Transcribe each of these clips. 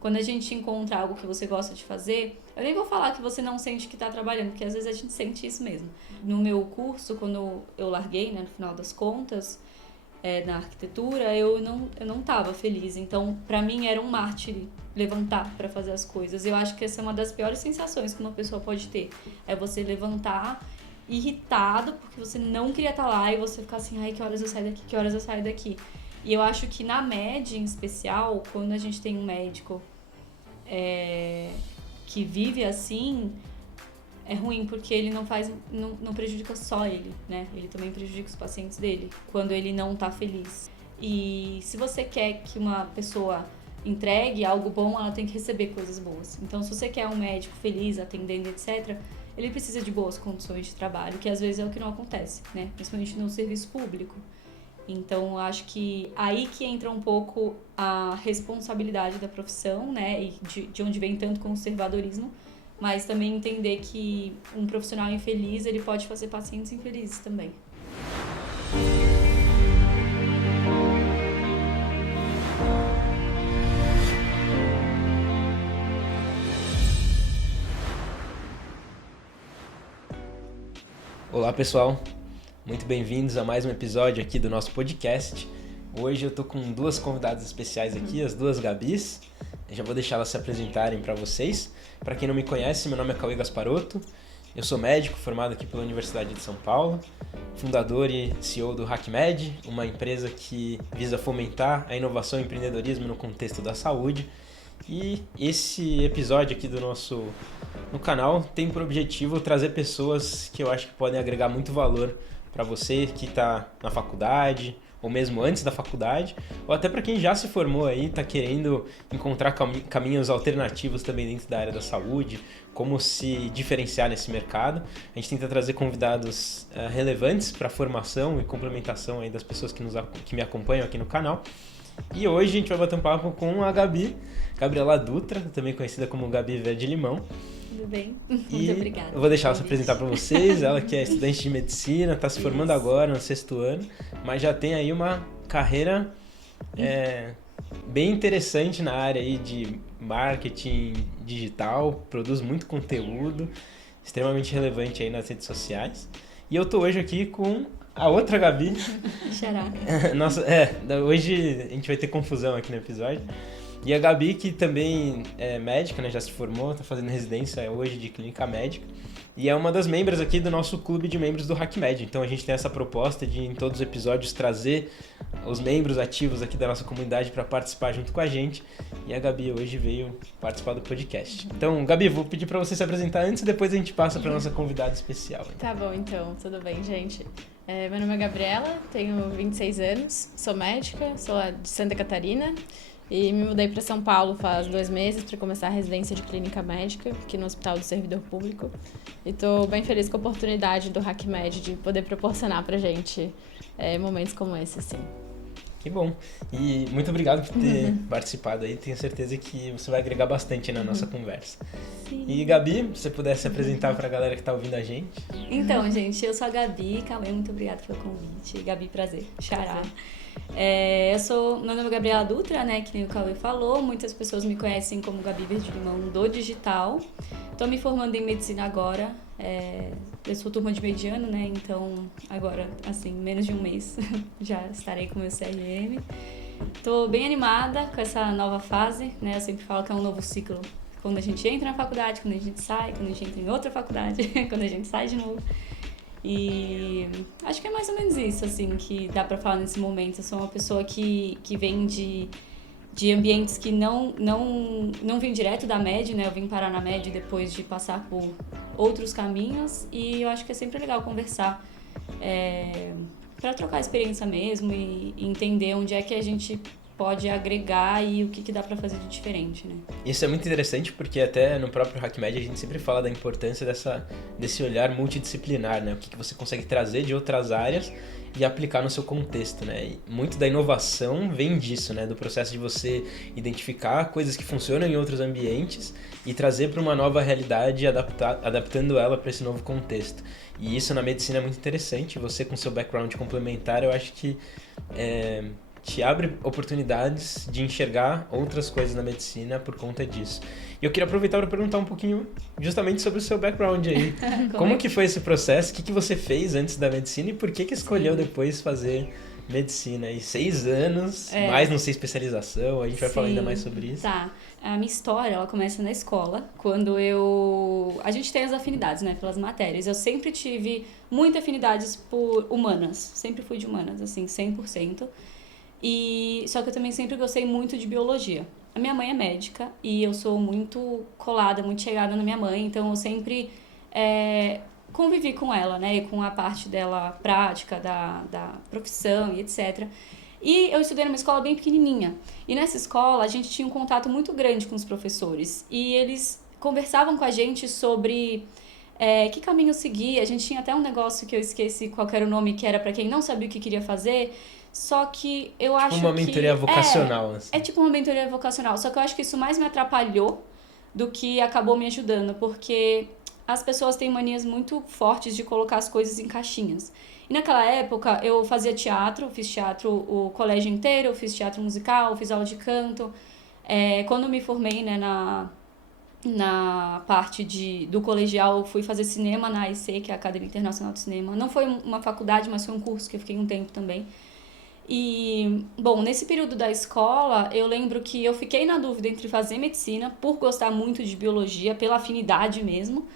quando a gente encontra algo que você gosta de fazer, eu nem vou falar que você não sente que está trabalhando, porque às vezes a gente sente isso mesmo. No meu curso, quando eu larguei, né, no final das contas, na arquitetura, eu não estava feliz. Então, para mim, era um mártir levantar para fazer as coisas. Eu acho que essa é uma das piores sensações que uma pessoa pode ter. É você levantar irritado porque você não queria estar lá e você ficar assim, ai, que horas eu saio daqui, que horas eu saio daqui. E eu acho que na MED, em especial, quando a gente tem um médico que vive assim, é ruim porque ele não prejudica só ele, né? Ele também prejudica os pacientes dele quando ele não tá feliz. E se você quer que uma pessoa entregue algo bom, ela tem que receber coisas boas. Então, se você quer um médico feliz, atendendo, etc., ele precisa de boas condições de trabalho, que às vezes é o que não acontece, né? Principalmente no serviço público. Então, acho que aí que entra um pouco a responsabilidade da profissão, né? E de onde vem tanto conservadorismo, mas também entender que um profissional infeliz, ele pode fazer pacientes infelizes também. Olá pessoal, muito bem-vindos a mais um episódio aqui do nosso podcast. Hoje eu tô com duas convidadas especiais aqui, as duas Gabis. Eu já vou deixar elas se apresentarem para vocês. Para quem não me conhece, meu nome é Cauê Gasparotto. Eu sou médico formado aqui pela Universidade de São Paulo, fundador e CEO do HackMed, uma empresa que visa fomentar a inovação e empreendedorismo no contexto da saúde. E esse episódio aqui no canal tem por objetivo trazer pessoas que eu acho que podem agregar muito valor para você que está na faculdade, ou mesmo antes da faculdade, ou até para quem já se formou aí, está querendo encontrar caminhos alternativos também dentro da área da saúde, como se diferenciar nesse mercado. A gente tenta trazer convidados relevantes para a formação e complementação aí das pessoas que me acompanham aqui no canal. E hoje a gente vai bater um papo com a Gabriela Dutra, também conhecida como Gabi Verde Limão. Tudo bem? Muito obrigada. Eu vou deixar ela se apresentar para vocês. Ela que é estudante de medicina, está se formando agora no 6º ano, mas já tem aí uma carreira bem interessante na área aí de marketing digital, produz muito conteúdo, extremamente relevante aí nas redes sociais. E eu tô hoje aqui com a outra Gabi. Xará. Nossa, hoje a gente vai ter confusão aqui no episódio. E a Gabi, que também é médica, né, já se formou, está fazendo residência hoje de clínica médica. E é uma das membros aqui do nosso clube de membros do HackMed. Então a gente tem essa proposta de, em todos os episódios, trazer os membros ativos aqui da nossa comunidade para participar junto com a gente. E a Gabi hoje veio participar do podcast. Então, Gabi, vou pedir para você se apresentar antes e depois a gente passa para nossa convidada especial. Tá bom, então. Tudo bem, gente? Meu nome é Gabriela, tenho 26 anos, sou médica, sou lá de Santa Catarina. E me mudei para São Paulo faz 2 meses para começar a residência de clínica médica aqui no Hospital do Servidor Público. E estou bem feliz com a oportunidade do HackMed de poder proporcionar para a gente momentos como esse, assim. Que bom. E muito obrigado por ter participado aí. Tenho certeza que você vai agregar bastante na nossa conversa. Sim. E Gabi, se você pudesse se apresentar para a galera que está ouvindo a gente. Então, gente, eu sou a Gabi. Cauê, muito obrigada pelo convite. Gabi, prazer. Xará. Meu nome é Gabriela Dutra, né, que nem o Cauê falou. Muitas pessoas me conhecem como Gabi Verde Limão do digital. Estou me formando em medicina agora. Eu sou turma de mediano, né, então agora, assim, menos de um mês já estarei com o meu CRM. Estou bem animada com essa nova fase, né, eu sempre falo que é um novo ciclo. Quando a gente entra na faculdade, quando a gente sai, quando a gente entra em outra faculdade, quando a gente sai de novo. E acho que é mais ou menos isso, assim, que dá pra falar nesse momento. Eu sou uma pessoa que vem de ambientes que não vim direto da MED, né? Eu vim parar na MED depois de passar por outros caminhos. E eu acho que é sempre legal conversar pra trocar experiência mesmo e entender onde é que a gente pode agregar e o que dá pra fazer de diferente, né? Isso é muito interessante porque até no próprio HackMed a gente sempre fala da importância desse olhar multidisciplinar, né? O que você consegue trazer de outras áreas e aplicar no seu contexto, né? E muito da inovação vem disso, né? Do processo de você identificar coisas que funcionam em outros ambientes e trazer para uma nova realidade, adaptando ela para esse novo contexto. E isso na medicina é muito interessante. Você com seu background complementar, eu acho que te abre oportunidades de enxergar outras coisas na medicina por conta disso. E eu queria aproveitar para perguntar um pouquinho justamente sobre o seu background aí. Como que foi esse processo? O que você fez antes da medicina e por que escolheu depois fazer medicina? E 6 anos, mais não sei especialização, a gente vai falar ainda mais sobre isso. Tá. A minha história, ela começa na escola, quando a gente tem as afinidades, né, pelas matérias. Eu sempre tive muita afinidades por humanas, sempre fui de humanas, assim, 100%. Só que eu também sempre gostei muito de biologia. A minha mãe é médica e eu sou muito colada, muito chegada na minha mãe, então eu sempre convivi com ela, né, e com a parte dela prática, da profissão e etc. E eu estudei numa escola bem pequenininha. E nessa escola a gente tinha um contato muito grande com os professores. E eles conversavam com a gente sobre que caminho seguir. A gente tinha até um negócio que eu esqueci qual era o nome, que era para quem não sabia o que queria fazer. Só que eu acho que... Uma mentoria vocacional. Assim. É tipo uma mentoria vocacional. Só que eu acho que isso mais me atrapalhou do que acabou me ajudando. Porque as pessoas têm manias muito fortes de colocar as coisas em caixinhas. E naquela época eu fazia teatro, fiz teatro o colégio inteiro, eu fiz teatro musical, fiz aula de canto. Quando eu me formei, né, na parte do colegial, eu fui fazer cinema na AIC, que é a Academia Internacional de Cinema. Não foi uma faculdade, mas foi um curso que eu fiquei um tempo também. E, bom, nesse período da escola, eu lembro que eu fiquei na dúvida entre fazer medicina, por gostar muito de biologia, pela afinidade mesmo,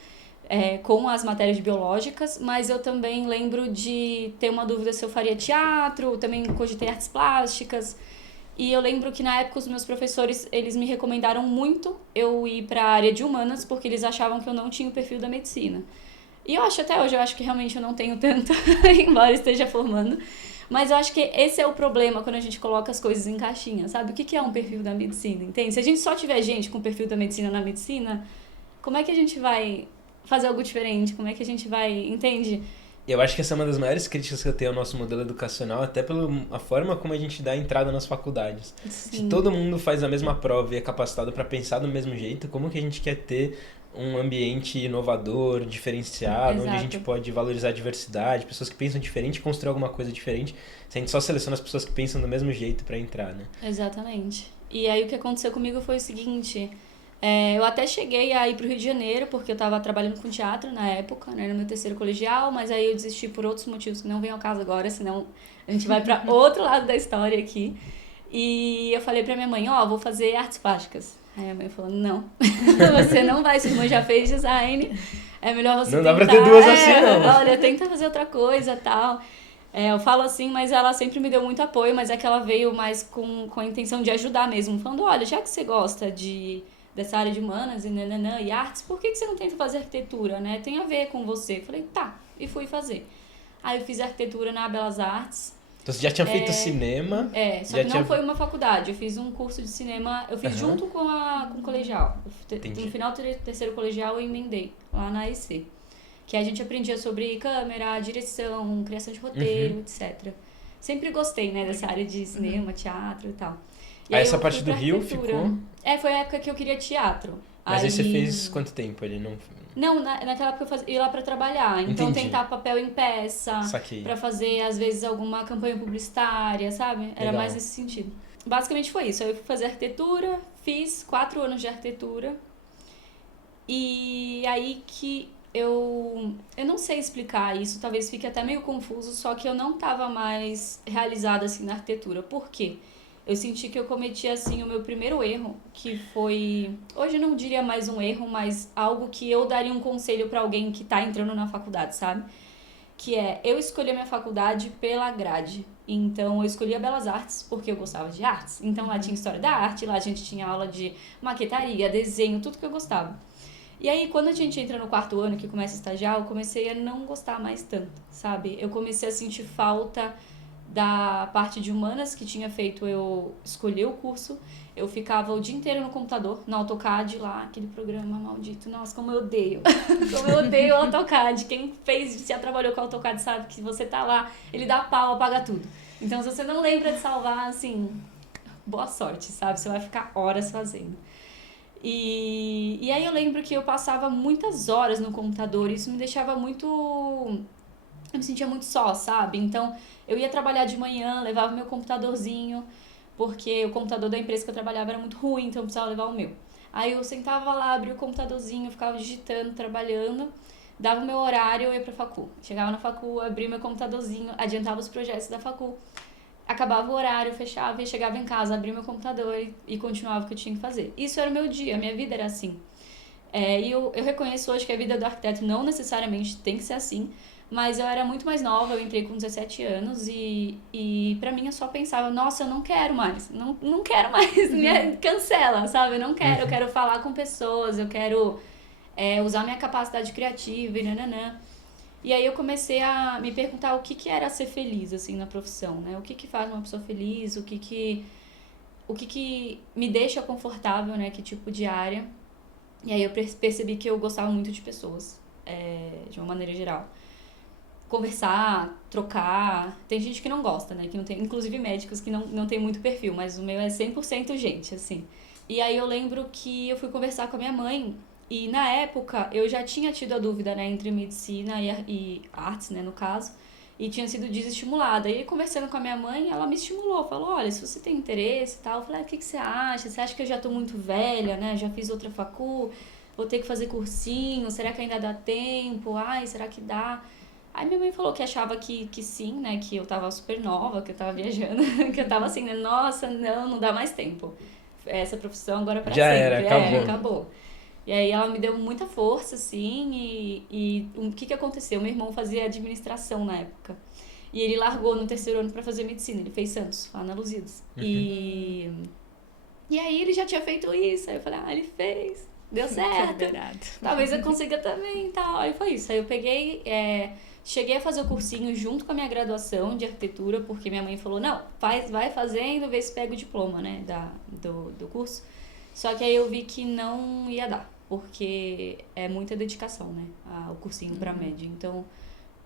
com as matérias biológicas, mas eu também lembro de ter uma dúvida se eu faria teatro, também cogitei artes plásticas, e eu lembro que na época os meus professores, eles me recomendaram muito eu ir para a área de humanas, porque eles achavam que eu não tinha o perfil da medicina. E eu acho até hoje, eu acho que realmente eu não tenho tanto, embora esteja formando, mas eu acho que esse é o problema quando a gente coloca as coisas em caixinha, sabe? O que é um perfil da medicina, entende? Se a gente só tiver gente com perfil da medicina na medicina, como é que a gente vai fazer algo diferente? Como é que a gente vai... Entende? Eu acho que essa é uma das maiores críticas que eu tenho ao nosso modelo educacional, até pela forma como a gente dá entrada nas faculdades. Sim. Se todo mundo faz a mesma prova e é capacitado para pensar do mesmo jeito, como que a gente quer ter um ambiente inovador, diferenciado, Exato. onde a gente pode valorizar a diversidade, pessoas que pensam diferente, construir alguma coisa diferente, se a gente só seleciona as pessoas que pensam do mesmo jeito para entrar, né? Exatamente. E aí o que aconteceu comigo foi o seguinte... eu até cheguei a ir pro Rio de Janeiro, porque eu tava trabalhando com teatro na época, né, no meu terceiro colegial, mas aí eu desisti por outros motivos que não vem ao caso agora, senão a gente vai pra outro lado da história aqui. E eu falei pra minha mãe, vou fazer artes plásticas. Aí a mãe falou, não, você não vai, sua irmã já fez design, é melhor você não tentar... dá pra ter duas assim, não. Olha, tenta fazer outra coisa, tal... eu falo assim, mas ela sempre me deu muito apoio, mas é que ela veio mais com a intenção de ajudar mesmo, falando, olha, já que você gosta dessa área de humanas e artes, por que você não tenta fazer arquitetura, né? Tem a ver com você. Falei, tá, e fui fazer. Aí eu fiz arquitetura na Belas Artes. Então você já tinha feito cinema? Só que não foi uma faculdade, eu fiz um curso de cinema, eu fiz junto com o colegial. No final do terceiro colegial eu emendei, lá na AEC. Que a gente aprendia sobre câmera, direção, criação de roteiro, etc. Sempre gostei, né, dessa área de cinema, teatro e tal. E aí essa parte do Rio ficou? Foi a época que eu queria teatro. Mas aí você fez quanto tempo ali? Não, naquela época eu ia lá pra trabalhar. Então tentar papel em peça, pra fazer às vezes alguma campanha publicitária, sabe? Era mais nesse sentido. Basicamente foi isso. Eu fui fazer arquitetura, fiz 4 anos de arquitetura. E aí que eu não sei explicar isso, talvez fique até meio confuso, só que eu não tava mais realizada assim na arquitetura. Por quê? Eu senti que eu cometi, assim, o meu primeiro erro, que foi... Hoje eu não diria mais um erro, mas algo que eu daria um conselho pra alguém que tá entrando na faculdade, sabe? Que eu escolhi a minha faculdade pela grade. Então, eu escolhi a Belas Artes porque eu gostava de artes. Então, lá tinha história da arte, lá a gente tinha aula de maquetaria, desenho, tudo que eu gostava. E aí, quando a gente entra no 4º ano, que começa a estagiar, eu comecei a não gostar mais tanto, sabe? Eu comecei a sentir falta da parte de humanas que tinha feito eu escolher o curso. Eu ficava o dia inteiro no computador, no AutoCAD lá, aquele programa maldito. Nossa, como eu odeio. Como eu odeio o AutoCAD. Quem já trabalhou com o AutoCAD sabe que você tá lá, ele dá pau, apaga tudo. Então, se você não lembra de salvar, assim, boa sorte, sabe? Você vai ficar horas fazendo. E aí eu lembro que eu passava muitas horas no computador. Isso me deixava muito eu me sentia muito só, sabe? Então, eu ia trabalhar de manhã, levava meu computadorzinho, porque o computador da empresa que eu trabalhava era muito ruim, então eu precisava levar o meu. Aí eu sentava lá, abria o computadorzinho, ficava digitando, trabalhando, dava o meu horário, eu ia pra facu. Chegava na facu, abria meu computadorzinho, adiantava os projetos da facu, acabava o horário, fechava e chegava em casa, abria meu computador e continuava o que eu tinha que fazer. Isso era o meu dia, a minha vida era assim. E eu reconheço hoje que a vida do arquiteto não necessariamente tem que ser assim, mas eu era muito mais nova, eu entrei com 17 anos e pra mim eu só pensava, nossa, eu não quero mais, não quero mais, me cancela, sabe? Eu não quero, eu quero falar com pessoas, eu quero usar minha capacidade criativa e nananã. E aí eu comecei a me perguntar o que era ser feliz, assim, na profissão, né? O que faz uma pessoa feliz, o que me deixa confortável, né? Que tipo de área. E aí eu percebi que eu gostava muito de pessoas, de uma maneira geral. Conversar, trocar. Tem gente que não gosta, né? Que não tem, inclusive médicos que não tem muito perfil, mas o meu é 100% gente, assim. E aí eu lembro que eu fui conversar com a minha mãe e na época eu já tinha tido a dúvida, né, entre medicina e artes, né, no caso, e tinha sido desestimulada. E aí, conversando com a minha mãe, ela me estimulou, falou, olha, se você tem interesse e tal, eu falei, o que você acha? Você acha que eu já tô muito velha, né? Já fiz outra facu, vou ter que fazer cursinho, será que ainda dá tempo? Ai, será que dá? Aí minha mãe falou que achava que sim, né, que eu tava super nova, que eu tava viajando, que eu tava assim, né, nossa, não dá mais tempo. Essa profissão agora é pra Já sempre. era, acabou. Acabou. E aí ela me deu muita força, assim, e o que aconteceu? Meu irmão fazia administração na época. E ele largou no terceiro ano pra fazer medicina, ele fez Santos, lá na Lusíadas. E aí ele já tinha feito isso, aí eu falei, ele fez, deu certo. Talvez eu consiga também e tal. Aí foi isso, aí eu peguei... Cheguei a fazer o cursinho junto com a minha graduação de arquitetura, porque minha mãe falou, não, vai fazendo, vê se pega o diploma, né, do curso. Só que aí eu vi que não ia dar, porque é muita dedicação, né, o cursinho pra média. Então,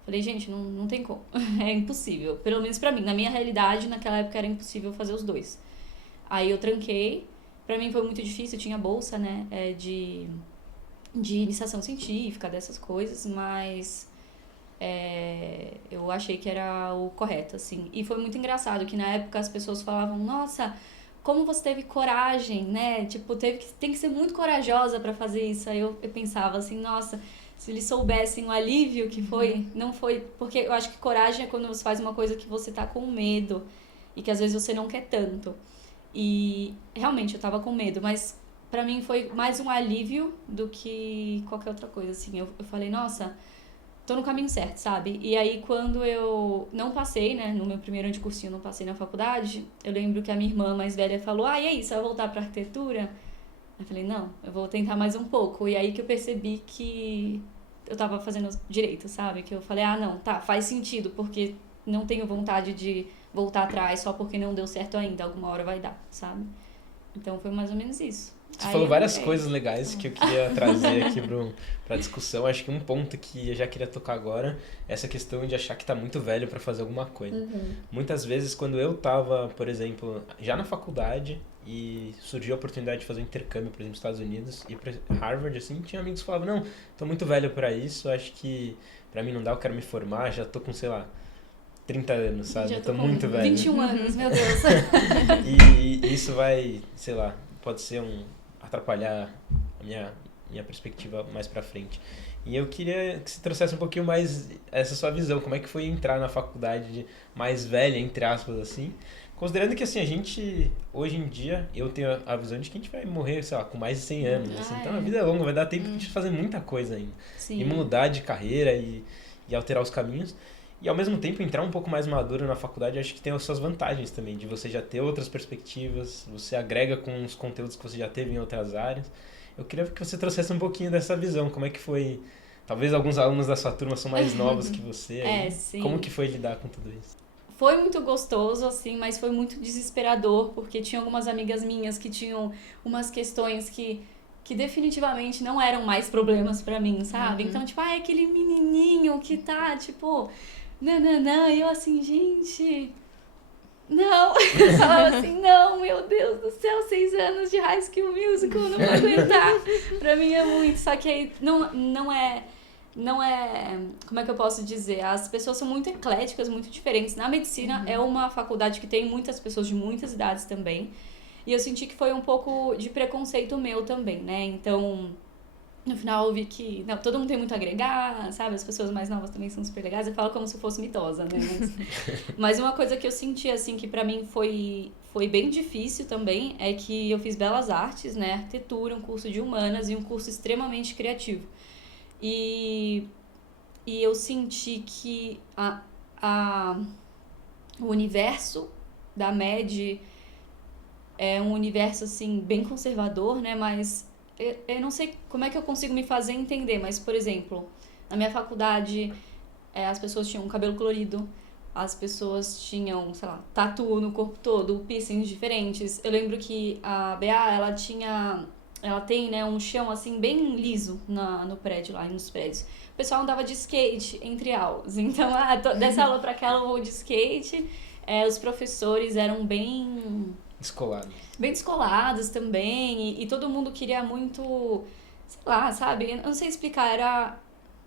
falei, gente, não tem como, é impossível. Pelo menos pra mim, na minha realidade, naquela época era impossível fazer os dois. Aí eu tranquei, pra mim foi muito difícil, eu tinha bolsa, né, de iniciação científica, dessas coisas, mas... eu achei que era o correto, assim. E foi muito engraçado que na época as pessoas falavam, nossa, como você teve coragem, né? Tipo, tem que ser muito corajosa pra fazer isso. Aí eu pensava assim, nossa, se eles soubessem o alívio que foi, não foi... Porque eu acho que coragem é quando você faz uma coisa que você tá com medo e que às vezes você não quer tanto. E realmente eu tava com medo, mas pra mim foi mais um alívio do que qualquer outra coisa, assim. Eu falei, nossa... tô no caminho certo, sabe? E aí, quando eu não passei, né, no meu primeiro ano de cursinho, não passei na faculdade, eu lembro que a minha irmã mais velha falou, e aí, você vai voltar pra arquitetura? Eu falei, não, eu vou tentar mais um pouco. E aí que eu percebi que eu tava fazendo direito, sabe? Que eu falei, não, tá, faz sentido, porque não tenho vontade de voltar atrás só porque não deu certo ainda, alguma hora vai dar, sabe? Então, foi mais ou menos isso. Você falou várias coisas legais que eu queria trazer aqui pra discussão. Acho que um ponto que eu já queria tocar agora é essa questão de achar que tá muito velho pra fazer alguma coisa. Muitas vezes, quando eu tava, por exemplo, já na faculdade e surgiu a oportunidade de fazer um intercâmbio, por exemplo, nos Estados Unidos e pra Harvard, assim, tinha amigos que falavam, não, tô muito velho pra isso, acho que pra mim não dá, eu quero me formar, já tô com, sei lá, 30 anos, sabe? Já tô com muito velho. 21 anos, meu Deus. E isso vai, sei lá, pode ser atrapalhar a minha perspectiva mais pra frente. E eu queria que você trouxesse um pouquinho mais essa sua visão, como é que foi entrar na faculdade mais velha, entre aspas, assim, considerando que, assim, a gente, hoje em dia, eu tenho a visão de que a gente vai morrer, sei lá, com mais de 100 anos, assim, então a vida é longa, vai dar tempo de fazer muita coisa ainda. Sim. E mudar de carreira e alterar os caminhos. E ao mesmo tempo entrar um pouco mais maduro na faculdade, acho que tem as suas vantagens também, de você já ter outras perspectivas, você agrega com os conteúdos que você já teve em outras áreas. Eu queria que você trouxesse um pouquinho dessa visão, como é que foi, talvez alguns alunos da sua turma são mais novos que você, aí, sim. Como que foi lidar com tudo isso? Foi muito gostoso, assim, mas foi muito desesperador, porque tinha algumas amigas minhas que tinham umas questões que definitivamente não eram mais problemas pra mim, sabe? Então, tipo, aquele menininho que tá, tipo... Não, e eu assim, gente, não, eu falava assim, não, meu Deus do céu, 6 anos de High School Musical, não vou aguentar, pra mim é muito, só que aí não não é... Como é que eu posso dizer? As pessoas são muito ecléticas, muito diferentes. Na medicina é uma faculdade que tem muitas pessoas de muitas idades também. E eu senti que foi um pouco de preconceito meu também, né? Então, no final eu vi que não, todo mundo tem muito a agregar, sabe? As pessoas mais novas também são super legais. Eu falo como se eu fosse mitosa, né? Mas uma coisa que eu senti, assim, que pra mim foi bem difícil também é que eu fiz Belas Artes, né? Arquitetura, um curso de humanas e um curso extremamente criativo. E eu senti que o universo da MED é um universo, assim, bem conservador, né? Mas eu não sei como é que eu consigo me fazer entender. Mas, por exemplo, na minha faculdade, as pessoas tinham cabelo colorido, as pessoas tinham, sei lá, tatu no corpo todo, piercings diferentes. Eu lembro que a BA, ela tem, né, um chão, assim, bem liso no prédio lá, nos prédios. O pessoal andava de skate entre aulas. Então, dessa aula pra aquela eu vou de skate. Os professores eram bem descolados também. E todo mundo queria muito, sei lá, sabe? Eu não sei explicar,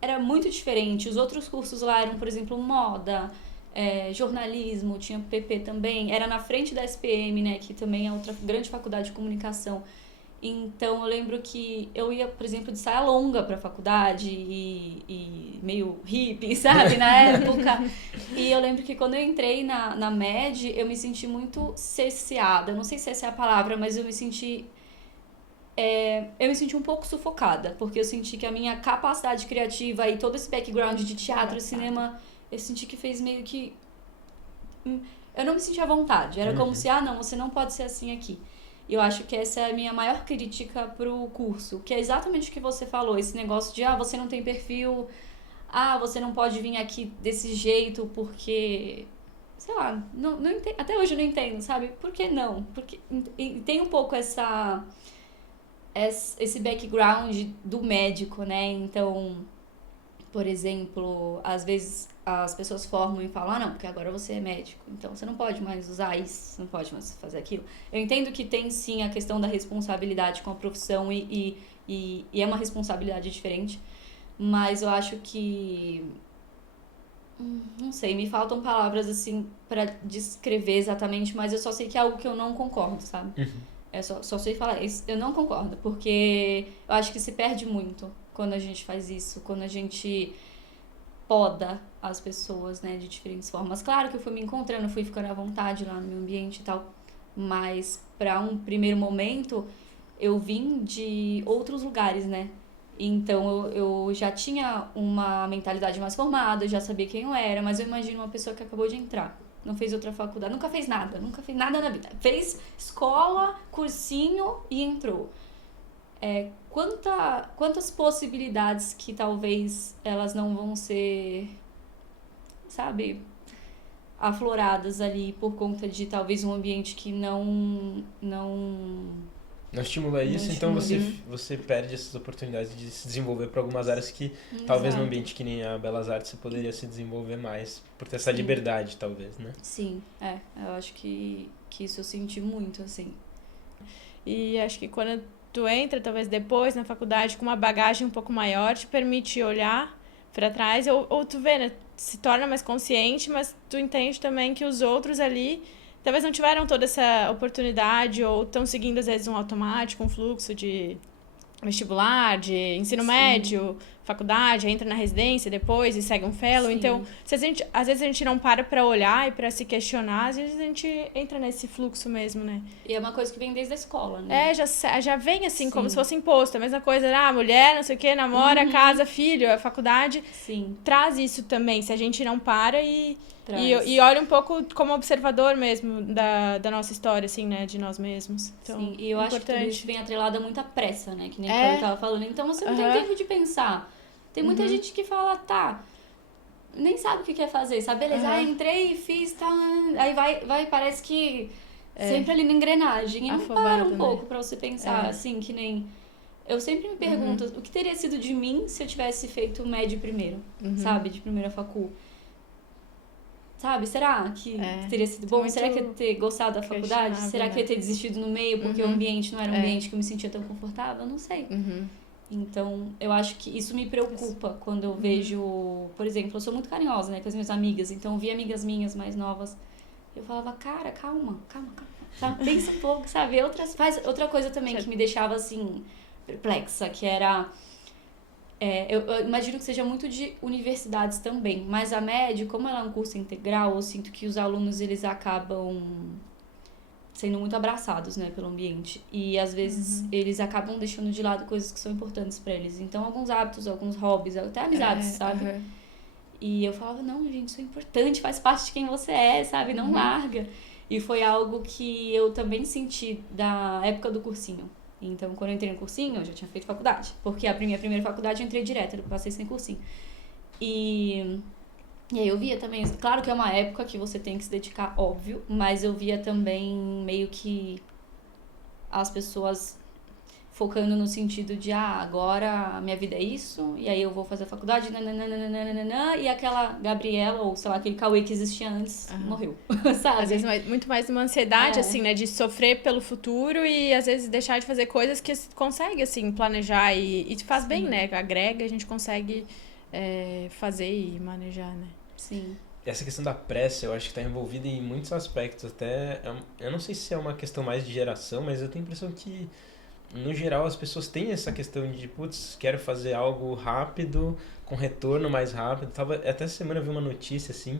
era muito diferente. Os outros cursos lá eram, por exemplo, moda, jornalismo, tinha PP também. Era na frente da SPM, né, que também é outra grande faculdade de comunicação. Então, eu lembro que eu ia, por exemplo, de saia longa pra faculdade e meio hippie, sabe, na época. E eu lembro que quando eu entrei na MED, eu me senti muito cerceada. Não sei se essa é a palavra, mas eu me senti um pouco sufocada, porque eu senti que a minha capacidade criativa e todo esse background de teatro, cinema, eu senti que fez meio que... Eu não me senti à vontade. Era como se, não, você não pode ser assim aqui. Eu acho que essa é a minha maior crítica pro curso, que é exatamente o que você falou, esse negócio de, você não tem perfil, você não pode vir aqui desse jeito porque, sei lá, não entendo, até hoje eu não entendo, sabe? Por que não? Porque tem um pouco esse background do médico, né? Então, por exemplo, às vezes as pessoas formam e falam, não, porque agora você é médico, então você não pode mais usar isso, você não pode mais fazer aquilo. Eu entendo que tem sim a questão da responsabilidade com a profissão e é uma responsabilidade diferente, mas eu acho que, não sei, me faltam palavras assim pra descrever exatamente, mas eu só sei que é algo que eu não concordo, sabe? Eu só sei falar isso, eu não concordo, porque eu acho que se perde muito quando a gente faz isso, quando a gente poda as pessoas, né, de diferentes formas. Claro que eu fui me encontrando, fui ficando à vontade lá no meu ambiente e tal, mas para um primeiro momento eu vim de outros lugares, né? Então eu já tinha uma mentalidade mais formada, eu já sabia quem eu era, mas eu imagino uma pessoa que acabou de entrar, não fez outra faculdade, nunca fez nada na vida. Fez escola, cursinho e entrou. Quantas possibilidades que talvez elas não vão ser, sabe, afloradas ali por conta de talvez um ambiente que não estimula isso, então você perde essas oportunidades de se desenvolver para algumas áreas que talvez no ambiente que nem a Belas Artes você poderia se desenvolver mais, por ter essa liberdade, talvez, né? Sim, eu acho que isso eu senti muito, assim. E acho que quando tu entra, talvez depois, na faculdade, com uma bagagem um pouco maior, te permite olhar para trás, ou tu vê, né, se torna mais consciente, mas tu entende também que os outros ali talvez não tiveram toda essa oportunidade, ou estão seguindo, às vezes, um automático, um fluxo de vestibular, de ensino médio, faculdade, entra na residência depois e segue um fellow. Sim. Então, às vezes a gente não para olhar e para se questionar, às vezes a gente entra nesse fluxo mesmo, né? E é uma coisa que vem desde a escola, né? Já vem assim, como se fosse imposto. A mesma coisa, mulher, não sei o quê, namora, casa, filho, a faculdade. Sim. Traz isso também, se a gente não para e olha um pouco como observador mesmo da nossa história, assim, né? De nós mesmos. Então, sim, e eu acho que tudo isso vem atrelado a muita pressa, né? Que nem eu tava falando. Então você não tem tempo de pensar. Tem muita gente que fala, nem sabe o que quer fazer, sabe? Beleza, entrei, fiz, aí vai, parece que sempre ali na engrenagem. E não para um pouco pra você pensar, assim, que nem... Eu sempre me pergunto, o que teria sido de mim se eu tivesse feito o médio primeiro, sabe? De primeira facul. Sabe? Será que teria sido bom? Será que eu ia ter gostado da faculdade? Será que eu ia ter desistido no meio porque o ambiente não era um ambiente que eu me sentia tão confortável? Eu não sei. Então, eu acho que isso me preocupa quando eu vejo... Por exemplo, eu sou muito carinhosa, né, com as minhas amigas. Então, eu vi amigas minhas mais novas. Eu falava, cara, calma. Sabe? Pensa um pouco, sabe? Faz outra coisa também que me deixava, assim, perplexa, que era... eu imagino que seja muito de universidades também. Mas a MED, como ela é um curso integral, eu sinto que os alunos, eles acabam... sendo muito abraçados, né, pelo ambiente. E, às vezes, eles acabam deixando de lado coisas que são importantes pra eles. Então, alguns hábitos, alguns hobbies, até amizades, sabe? E eu falava, não, gente, isso é importante, faz parte de quem você é, sabe? Não larga. E foi algo que eu também senti da época do cursinho. Então, quando eu entrei no cursinho, eu já tinha feito faculdade. Porque a minha primeira faculdade eu entrei direto, eu passei sem cursinho. E aí eu via também, claro que é uma época que você tem que se dedicar, óbvio, mas eu via também meio que as pessoas focando no sentido de, agora a minha vida é isso, e aí eu vou fazer a faculdade, nananana, e aquela Gabriela, ou sei lá, aquele Cauê que existia antes, morreu, sabe? Às vezes muito mais uma ansiedade, assim, né, de sofrer pelo futuro e às vezes deixar de fazer coisas que consegue, assim, planejar e faz bem, né, agrega, a gente consegue fazer e manejar, né. Sim. Essa questão da pressa, eu acho que está envolvida em muitos aspectos. Até, eu não sei se é uma questão mais de geração, mas eu tenho a impressão que, no geral, as pessoas têm essa questão de, putz, quero fazer algo rápido, com retorno mais rápido. Até essa semana eu vi uma notícia, assim,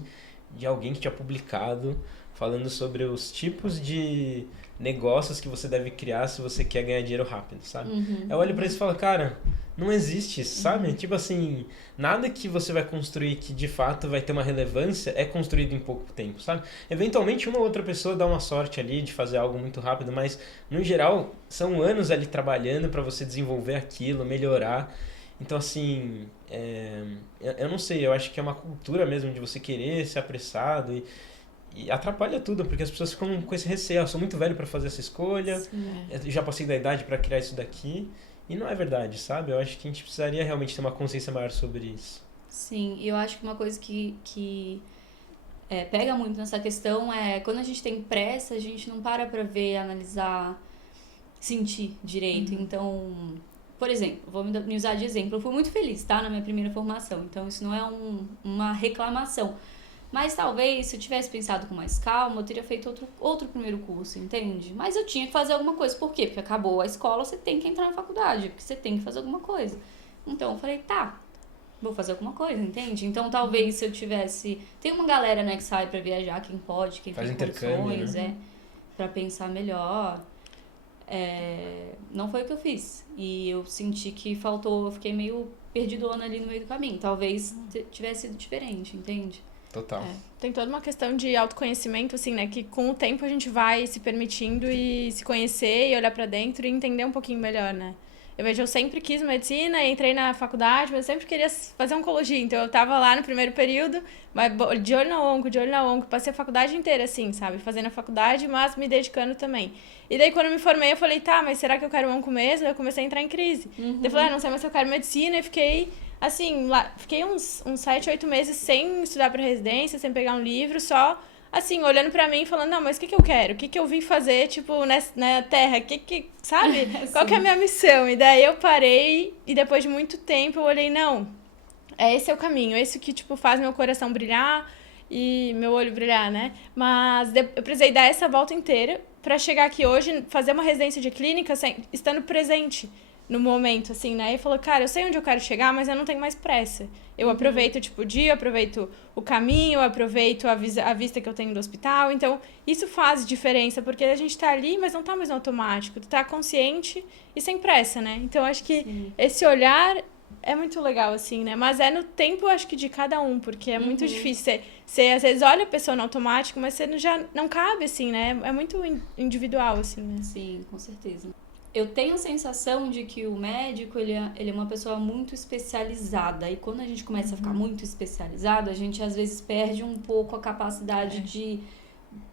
de alguém que tinha publicado, falando sobre os tipos de negócios que você deve criar se você quer ganhar dinheiro rápido, sabe? Eu olho pra isso e falo, cara, não existe, sabe? Tipo assim, nada que você vai construir que de fato vai ter uma relevância é construído em pouco tempo, sabe? Eventualmente uma outra pessoa dá uma sorte ali de fazer algo muito rápido, mas no geral são anos ali trabalhando pra você desenvolver aquilo, melhorar. Então assim, eu não sei, eu acho que é uma cultura mesmo de você querer ser apressado e atrapalha tudo, porque as pessoas ficam com esse receio, eu sou muito velho pra fazer essa escolha, já passei da idade pra criar isso daqui. E não é verdade, sabe? Eu acho que a gente precisaria realmente ter uma consciência maior sobre isso. Sim, eu acho que uma coisa que pega muito nessa questão é quando a gente tem pressa, a gente não para pra ver, analisar, sentir direito. Então, por exemplo, vou me usar de exemplo. Eu fui muito feliz, tá? Na minha primeira formação. Então, isso não é uma reclamação. Mas talvez, se eu tivesse pensado com mais calma, eu teria feito outro primeiro curso, entende? Mas eu tinha que fazer alguma coisa. Por quê? Porque acabou a escola, você tem que entrar na faculdade, porque você tem que fazer alguma coisa. Então eu falei, tá, vou fazer alguma coisa, entende? Então talvez se eu tivesse... Tem uma galera, né, que sai pra viajar, quem pode, quem faz tem intercâmbio, condições, né? Pra pensar melhor. Não foi o que eu fiz. E eu senti que faltou, eu fiquei meio perdidona ali no meio do caminho. Talvez tivesse sido diferente, entende? Total. Tem toda uma questão de autoconhecimento, assim, né? Que com o tempo a gente vai se permitindo e se conhecer e olhar pra dentro e entender um pouquinho melhor, né? Eu sempre quis medicina, entrei na faculdade, mas eu sempre queria fazer oncologia. Então eu tava lá no primeiro período, mas de olho na onco, passei a faculdade inteira, assim, sabe? Fazendo a faculdade, mas me dedicando também. E daí quando eu me formei, eu falei, tá, mas será que eu quero onco mesmo? Eu comecei a entrar em crise. Daí eu falei, não sei mais se eu quero medicina, e fiquei... Assim, fiquei uns 7, 8 meses sem estudar pra residência, sem pegar um livro, só, assim, olhando pra mim e falando, não, mas o que eu quero? O que eu vim fazer, tipo, na Terra? Sabe? Qual que é a minha missão? E daí eu parei e depois de muito tempo eu olhei, não, esse é o caminho, esse que, tipo, faz meu coração brilhar e meu olho brilhar, né? Mas eu precisei dar essa volta inteira pra chegar aqui hoje, fazer uma residência de clínica estando presente no momento, assim, né? E falou, cara, eu sei onde eu quero chegar, mas eu não tenho mais pressa. Eu aproveito, tipo, o dia, eu aproveito o caminho, eu aproveito a vista que eu tenho do hospital. Então, isso faz diferença, porque a gente tá ali, mas não tá mais no automático. Tu tá consciente e sem pressa, né? Então, acho que esse olhar é muito legal, assim, né? Mas é no tempo, acho que, de cada um, porque é muito difícil. Você, às vezes, olha a pessoa no automático, mas você já não cabe, assim, né? É muito individual, assim, né? Sim, com certeza. Eu tenho a sensação de que o médico, ele é uma pessoa muito especializada. E quando a gente começa a ficar muito especializado, a gente às vezes perde um pouco a capacidade de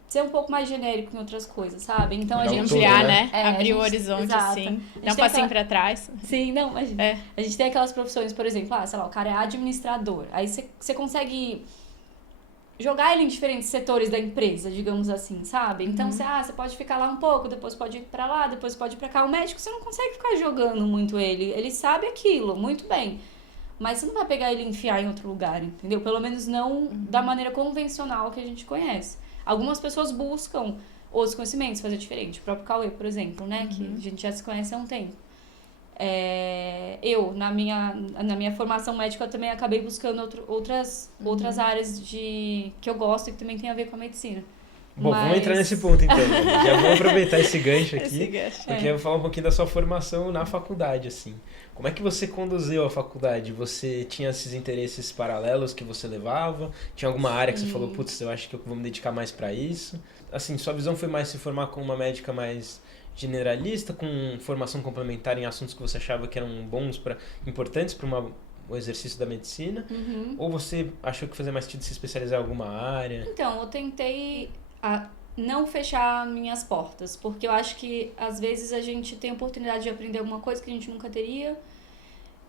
ser um pouco mais genérico em outras coisas, sabe? Então a gente... ampliar, né? Abrir o horizonte, exato. assim. Dar um passinho pra trás. Sim, não, imagina. A gente tem aquelas profissões, por exemplo, sei lá, o cara é administrador. Aí você consegue jogar ele em diferentes setores da empresa, digamos assim, sabe? Então, você pode ficar lá um pouco, depois pode ir pra lá, depois pode ir pra cá. O médico, você não consegue ficar jogando muito ele. Ele sabe aquilo, muito bem. Mas você não vai pegar ele e enfiar em outro lugar, entendeu? Pelo menos não da maneira convencional que a gente conhece. Algumas pessoas buscam outros conhecimentos, fazer diferente. O próprio Cauê, por exemplo, né? Que a gente já se conhece há um tempo. Eu, na minha formação médica, eu também acabei buscando outras áreas que eu gosto e que também tem a ver com a medicina. Bom, vamos entrar nesse ponto então. Já vou aproveitar esse gancho aqui, porque eu vou falar um pouquinho da sua formação na faculdade, assim. Como é que você conduziu a faculdade? Você tinha esses interesses paralelos que você levava? Tinha alguma área que você falou, putz, eu acho que eu vou me dedicar mais pra isso? Assim, sua visão foi mais se formar como uma médica mais generalista, com formação complementar em assuntos que você achava que eram importantes para o exercício da medicina? Ou você achou que fazia mais sentido se especializar em alguma área? Então, eu tentei não fechar minhas portas, porque eu acho que às vezes a gente tem a oportunidade de aprender alguma coisa que a gente nunca teria.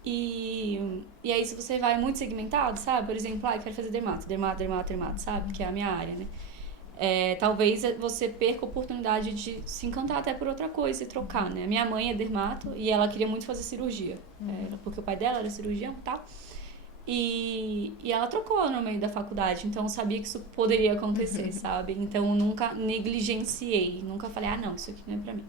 E aí, se você vai muito segmentado, sabe? Por exemplo, eu quero fazer dermato, sabe? Que é a minha área, né? Talvez você perca a oportunidade de se encantar até por outra coisa e trocar, né? Minha mãe é dermato e ela queria muito fazer cirurgia, porque o pai dela era cirurgião e tal. E ela trocou no meio da faculdade, então eu sabia que isso poderia acontecer, sabe? Então eu nunca negligenciei, nunca falei, não, isso aqui não é pra mim.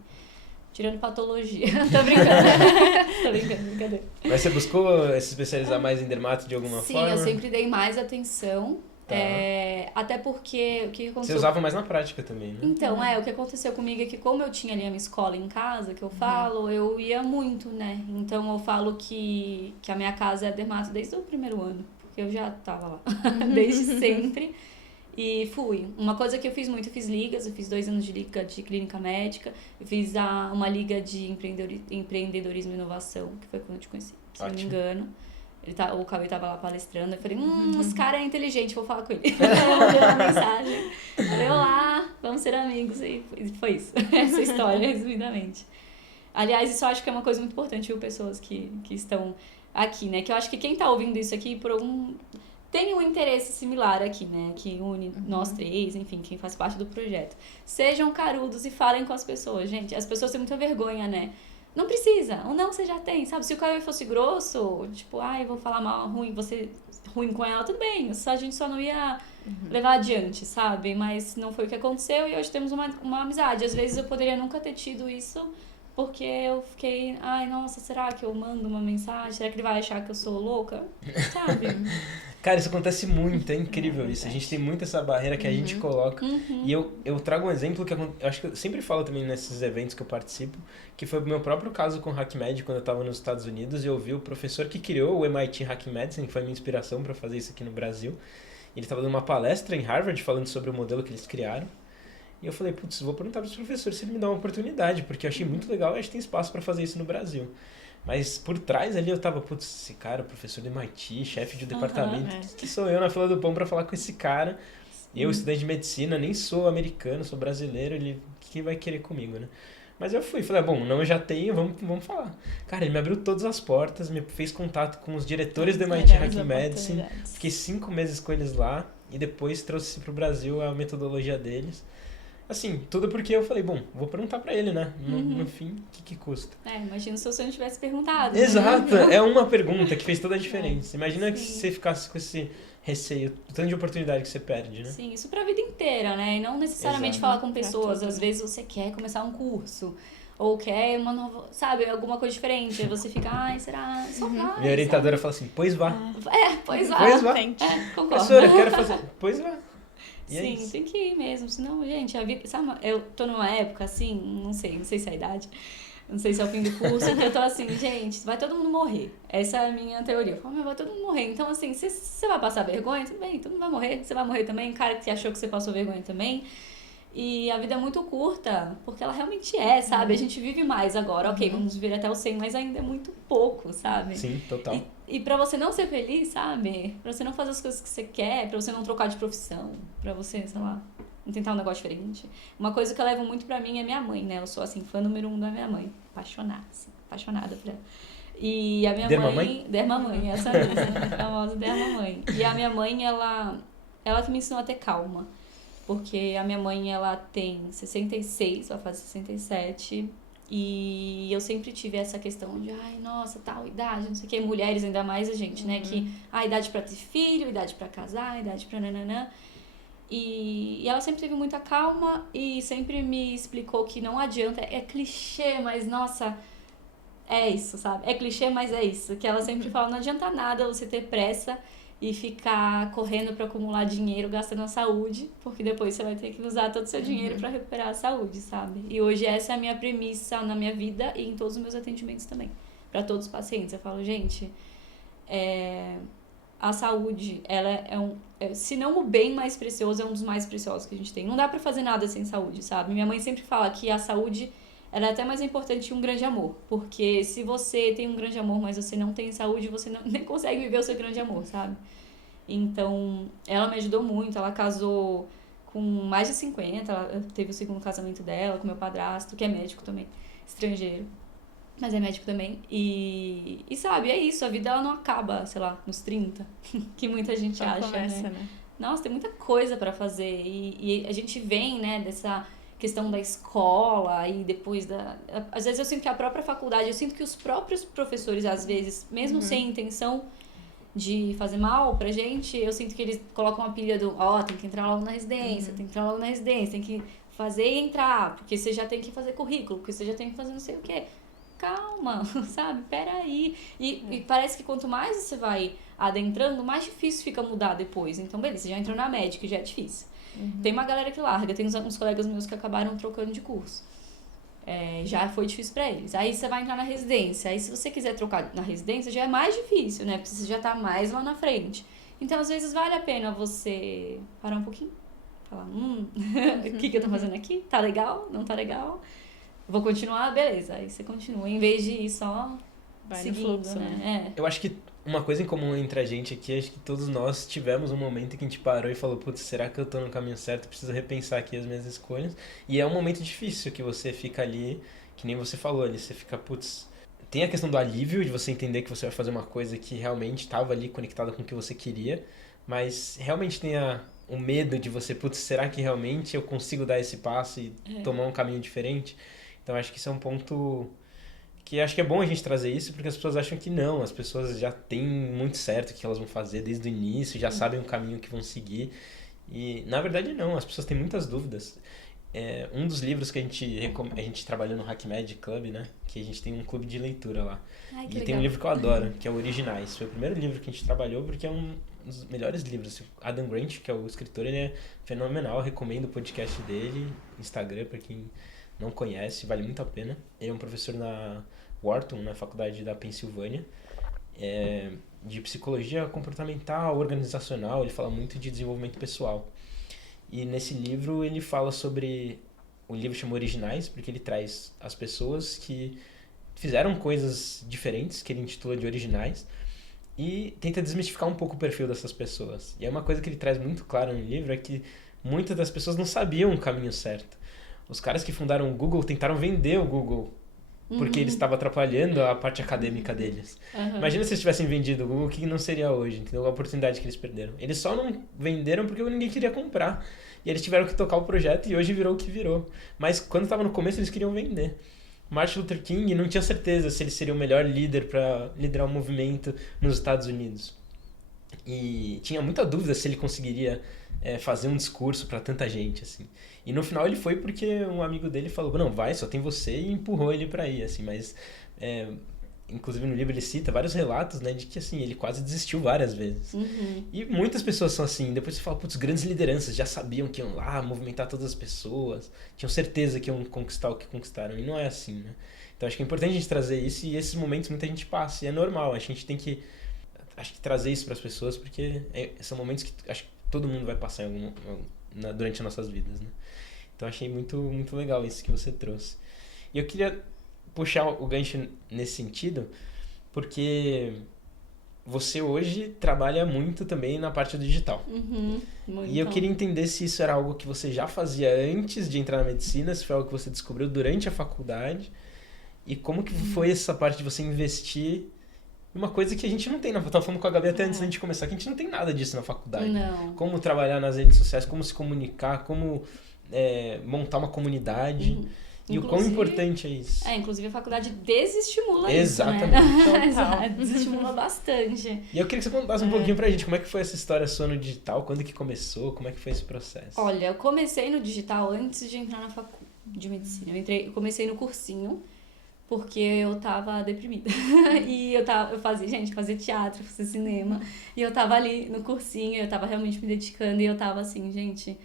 Tirando patologia. Tô brincando. Brincadeira. Mas você buscou se especializar mais em dermato de alguma forma? Sim, eu sempre dei mais atenção. Tá. Até porque o que aconteceu... Você usava mais na prática também, né? Então, o que aconteceu comigo é que como eu tinha ali a minha escola em casa, que eu falo, eu ia muito, né? Então eu falo que a minha casa é dermato desde o primeiro ano, porque eu já tava lá, desde sempre. E fui. Uma coisa que eu fiz muito, eu fiz ligas, eu fiz 2 anos de liga de clínica médica, eu fiz uma liga de empreendedorismo e inovação, que foi quando eu te conheci, se não me engano. O Cauê tava lá palestrando, eu falei, esse cara é inteligente, vou falar com ele. Eu mandei uma mensagem, falei, olá, vamos ser amigos, e foi isso, essa história, resumidamente. Aliás, isso eu acho que é uma coisa muito importante, viu, pessoas que estão aqui, né, que eu acho que quem tá ouvindo isso aqui, tem um interesse similar aqui, né, que une nós 3, enfim, quem faz parte do projeto. Sejam carudos e falem com as pessoas, gente, as pessoas têm muita vergonha, né. Não precisa, ou não, você já tem, sabe? Se o Cauê fosse grosso, tipo, eu vou falar mal, você ruim com ela, tudo bem. A gente só não ia levar adiante, sabe? Mas não foi o que aconteceu e hoje temos uma amizade. Às vezes eu poderia nunca ter tido isso, porque eu fiquei, nossa, será que eu mando uma mensagem? Será que ele vai achar que eu sou louca? Sabe? Cara, isso acontece muito, é incrível isso. A gente tem muito essa barreira que a gente coloca. E eu trago um exemplo que eu acho que eu sempre falo também nesses eventos que eu participo, que foi o meu próprio caso com o HackMed, quando eu estava nos Estados Unidos, e eu vi o professor que criou o MIT Hack Medicine, que foi a minha inspiração para fazer isso aqui no Brasil. Ele estava dando uma palestra em Harvard falando sobre o modelo que eles criaram. E eu falei, putz, vou perguntar para os professores se ele me dá uma oportunidade, porque eu achei muito legal e acho que tem espaço para fazer isso no Brasil. Mas por trás ali eu tava, putz, esse cara, professor do MIT, chefe de departamento, que sou eu na fila do pão pra falar com esse cara? Eu, estudante de medicina, nem sou americano, sou brasileiro, o que vai querer comigo, né? Mas eu fui, falei, bom, não, eu já tenho, vamos falar. Cara, ele me abriu todas as portas, me fez contato com os diretores do MIT Hack Medicine, fiquei 5 meses com eles lá e depois trouxe pro Brasil a metodologia deles. Assim, tudo porque eu falei, bom, vou perguntar pra ele, né? No fim, o que custa? Imagina se você não tivesse perguntado. Exato, né? É uma pergunta que fez toda a diferença. Imagina que você ficasse com esse receio, o tanto de oportunidade que você perde, né? Sim, isso pra vida inteira, né? E não necessariamente falar com pessoas. Às vezes você quer começar um curso, ou quer uma nova, sabe, alguma coisa diferente. Aí você fica, será? Só vai, minha orientadora fala assim, pois vá. Pois vá. Pois vá. Concordo. Professora, eu quero fazer, pois vá. E sim, tem que ir mesmo, senão, gente, a vida, sabe, eu tô numa época assim, não sei se é a idade, não sei se é o fim do curso, que eu tô assim, gente, vai todo mundo morrer. Essa é a minha teoria. Eu falo, vai todo mundo morrer. Então, assim, se você vai passar vergonha, tudo bem, todo mundo vai morrer, você vai morrer também, cara que achou que você passou vergonha também. E a vida é muito curta, porque ela realmente é, sabe? A gente vive mais agora, ok, vamos viver até o 100, mas ainda é muito pouco, sabe? Sim, total. E pra você não ser feliz, sabe? Pra você não fazer as coisas que você quer, pra você não trocar de profissão, pra você, sei lá, não tentar um negócio diferente. Uma coisa que eu levo muito pra mim é minha mãe, né? Eu sou, assim, fã número 1 da minha mãe. Apaixonada, assim, apaixonada por ela. E a minha mãe... Dermamãe, essa mesma, a famosa Dermamãe. E a minha mãe, ela ela que me ensinou a ter calma. Porque a minha mãe, ela tem 66, ela faz 67. E eu sempre tive essa questão de, ai, nossa, tal idade, não sei o que. Mulheres, ainda mais a gente, né? Que a idade pra ter filho, idade pra casar, idade pra nananã. E ela sempre teve muita calma e sempre me explicou que não adianta. É clichê, mas, nossa, é isso, sabe? É clichê, mas é isso. Que ela sempre fala, não adianta nada você ter pressa e ficar correndo pra acumular dinheiro, gastando a saúde, porque depois você vai ter que usar todo o seu dinheiro pra recuperar a saúde, sabe? E hoje essa é a minha premissa na minha vida e em todos os meus atendimentos também. Pra todos os pacientes. Eu falo, gente, a saúde, ela se não o bem mais precioso, é um dos mais preciosos que a gente tem. Não dá pra fazer nada sem saúde, sabe? Minha mãe sempre fala que a saúde, ela é até mais importante que um grande amor. Porque se você tem um grande amor, mas você não tem saúde, você nem consegue viver o seu grande amor, sabe? Então, ela me ajudou muito. Ela casou com mais de 50. Ela teve o segundo casamento dela com meu padrasto, que é médico também, estrangeiro. Mas é médico também. E sabe, é isso. A vida, ela não acaba, sei lá, nos 30. Que muita gente Só acha, começa, né? né? Nossa, tem muita coisa pra fazer. E a gente vem, né, dessa questão da escola e depois às vezes eu sinto que a própria faculdade, eu sinto que os próprios professores, às vezes, mesmo sem intenção de fazer mal pra gente, eu sinto que eles colocam a pilha do, tem que entrar logo na residência, tem que entrar logo na residência, tem que fazer e entrar, porque você já tem que fazer currículo, porque você já tem que fazer não sei o quê. Calma, sabe? Peraí. E parece que quanto mais você vai adentrando, mais difícil fica mudar depois. Então, beleza, você já entrou na médica, já é difícil. Tem uma galera que larga, tem uns colegas meus que acabaram trocando de curso. Já foi difícil pra eles. Aí você vai entrar na residência. Aí se você quiser trocar na residência, já é mais difícil, né? Porque você já tá mais lá na frente. Então, às vezes, vale a pena você parar um pouquinho. Falar, o que eu tô fazendo aqui? Tá legal? Não tá legal? Vou continuar? Beleza. Aí você continua. Em vez de ir só Vai seguindo, no fluxo, né? Eu acho que uma coisa em comum entre a gente aqui, acho que todos nós tivemos um momento em que a gente parou e falou, putz, será que eu tô no caminho certo? Preciso repensar aqui as minhas escolhas. E é um momento difícil que você fica ali, que nem você falou ali, você fica, putz... Tem a questão do alívio, de você entender que você vai fazer uma coisa que realmente estava ali conectada com o que você queria, mas realmente tem o medo de você, putz, será que realmente eu consigo dar esse passo e tomar um caminho diferente? Então acho que isso é um ponto que acho que é bom a gente trazer isso, porque as pessoas acham que não, as pessoas já têm muito certo o que elas vão fazer desde o início, já sabem o caminho que vão seguir. E na verdade não, as pessoas têm muitas dúvidas. Um dos livros que a gente trabalhou no HackMed Club, né? Que a gente tem um clube de leitura lá. Ai, que E tem legal. um livro que eu adoro, que é o Originais. Foi o primeiro livro que a gente trabalhou, porque é um dos melhores livros. Adam Grant, que é o escritor, ele é fenomenal. Eu recomendo o podcast dele, Instagram, pra quem não conhece, vale muito a pena. Ele é um professor na Wharton, na faculdade da Pensilvânia, de psicologia comportamental, organizacional. Ele fala muito de desenvolvimento pessoal. E nesse livro ele fala sobre... O livro chama Originais, porque ele traz as pessoas que fizeram coisas diferentes, que ele intitula de originais, e tenta desmistificar um pouco o perfil dessas pessoas. E é uma coisa que ele traz muito claro no livro, é que muitas das pessoas não sabiam o caminho certo. Os caras que fundaram o Google tentaram vender o Google, porque ele estava atrapalhando a parte acadêmica deles. Imagina se eles tivessem vendido o Google, o que não seria hoje, entendeu? A oportunidade que eles perderam. Eles só não venderam porque ninguém queria comprar. E eles tiveram que tocar o projeto e hoje virou o que virou. Mas quando estava no começo, eles queriam vender. Martin Luther King não tinha certeza se ele seria o melhor líder para liderar o movimento nos Estados Unidos. E tinha muita dúvida se ele conseguiria fazer um discurso para tanta gente, assim. E no final ele foi porque um amigo dele falou, não, vai, só tem você, e empurrou ele para ir, assim. Mas, inclusive no livro ele cita vários relatos, né, de que, assim, ele quase desistiu várias vezes. E muitas pessoas são assim. Depois você fala, putz, grandes lideranças já sabiam que iam lá movimentar todas as pessoas, tinham certeza que iam conquistar o que conquistaram. E não é assim, né? Então acho que é importante a gente trazer isso, e esses momentos muita gente passa, e é normal. Acho que a gente tem que trazer isso para as pessoas, porque são momentos que acho que todo mundo vai passar durante as nossas vidas, né? Então achei muito, muito legal isso que você trouxe. E eu queria puxar o gancho nesse sentido, porque você hoje trabalha muito também na parte do digital. Muito. E eu queria entender se isso era algo que você já fazia antes de entrar na medicina, se foi algo que você descobriu durante a faculdade, e como que foi essa parte de você investir uma coisa que a gente não tem. Eu tava falando com a Gabi até antes da gente começar, que a gente não tem nada disso na faculdade. Não. Como trabalhar nas redes sociais, como se comunicar, como montar uma comunidade. E o quão importante é isso. Inclusive a faculdade desestimula Exatamente. isso, né? Exato, desestimula bastante. E eu queria que você contasse um pouquinho pra gente, como é que foi essa história sua no digital, quando que começou, como é que foi esse processo? Olha, eu comecei no digital antes de entrar na faculdade de medicina. Eu comecei no cursinho, porque eu tava deprimida. E eu fazia teatro, fazia cinema. E eu tava ali no cursinho, eu tava realmente me dedicando. E eu tava assim, gente,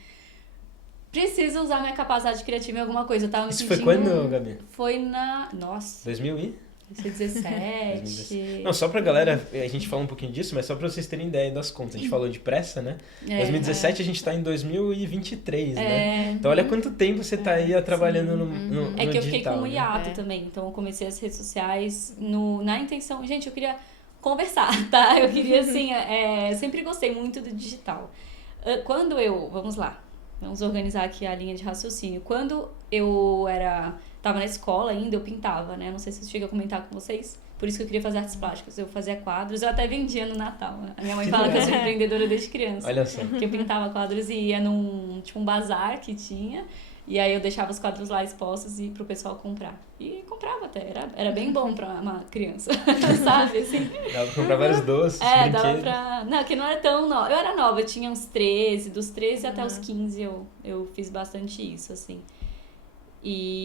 preciso usar minha capacidade criativa em alguma coisa. Eu tava me Isso sentindo... foi quando, Gabi? Foi na... Nossa. 2000 e? 2017. Não, só pra galera, a gente fala um pouquinho disso, mas só pra vocês terem ideia das contas. A gente falou de pressa, né? 2017 a gente tá em 2023, né? Então olha quanto tempo você tá aí trabalhando no digital. É que eu fiquei com um né? hiato também. Então eu comecei as redes sociais na intenção... Gente, eu queria conversar, tá? Eu queria, assim... eu sempre gostei muito do digital. Quando eu... Vamos organizar aqui a linha de raciocínio. Quando eu tava na escola ainda, eu pintava, né? Não sei se eu chego a comentar com vocês. Por isso que eu queria fazer artes plásticas. Eu fazia quadros, eu até vendia no Natal. A minha mãe fala que eu sou empreendedora desde criança. Olha só. Que eu pintava quadros e ia num bazar que tinha. E aí eu deixava os quadros lá expostos pro pessoal comprar. E comprava até. Era bem bom pra uma criança, sabe? Assim. Dava pra comprar vários doces, brinquedos. Dava pra... Não, que não era tão nova. Eu era nova, eu tinha uns 13. Dos 13 até os 15 eu fiz bastante isso, assim.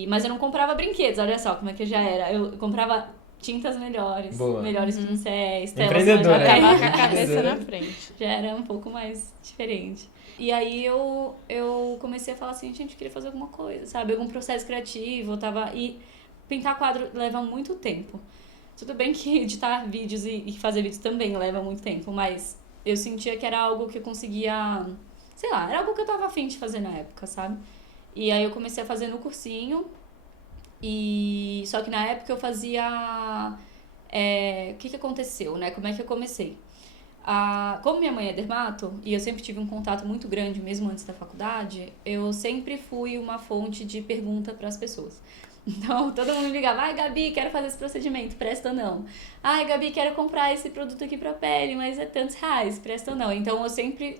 Mas eu não comprava brinquedos, olha só como é que eu já era. Eu comprava tintas melhores, melhores pincéis, telas mais empreendedora, tava com a cabeça na frente. Já era um pouco mais diferente. E aí eu comecei a falar assim, gente, eu queria fazer alguma coisa, sabe? Algum processo criativo, E pintar quadro leva muito tempo. Tudo bem que editar vídeos e fazer vídeos também leva muito tempo, mas eu sentia que era algo que eu conseguia... Sei lá, era algo que eu tava afim de fazer na época, sabe? E aí eu comecei a fazer no cursinho, só que na época eu fazia... O que aconteceu, né? Como é que eu comecei? Como minha mãe é dermato, e eu sempre tive um contato muito grande, mesmo antes da faculdade, eu sempre fui uma fonte de pergunta para as pessoas. Então, todo mundo me ligava, ai, Gabi, quero fazer esse procedimento, presta ou não? Ai, Gabi, quero comprar esse produto aqui pra pele, mas é tantos reais, presta ou não? Então, eu sempre...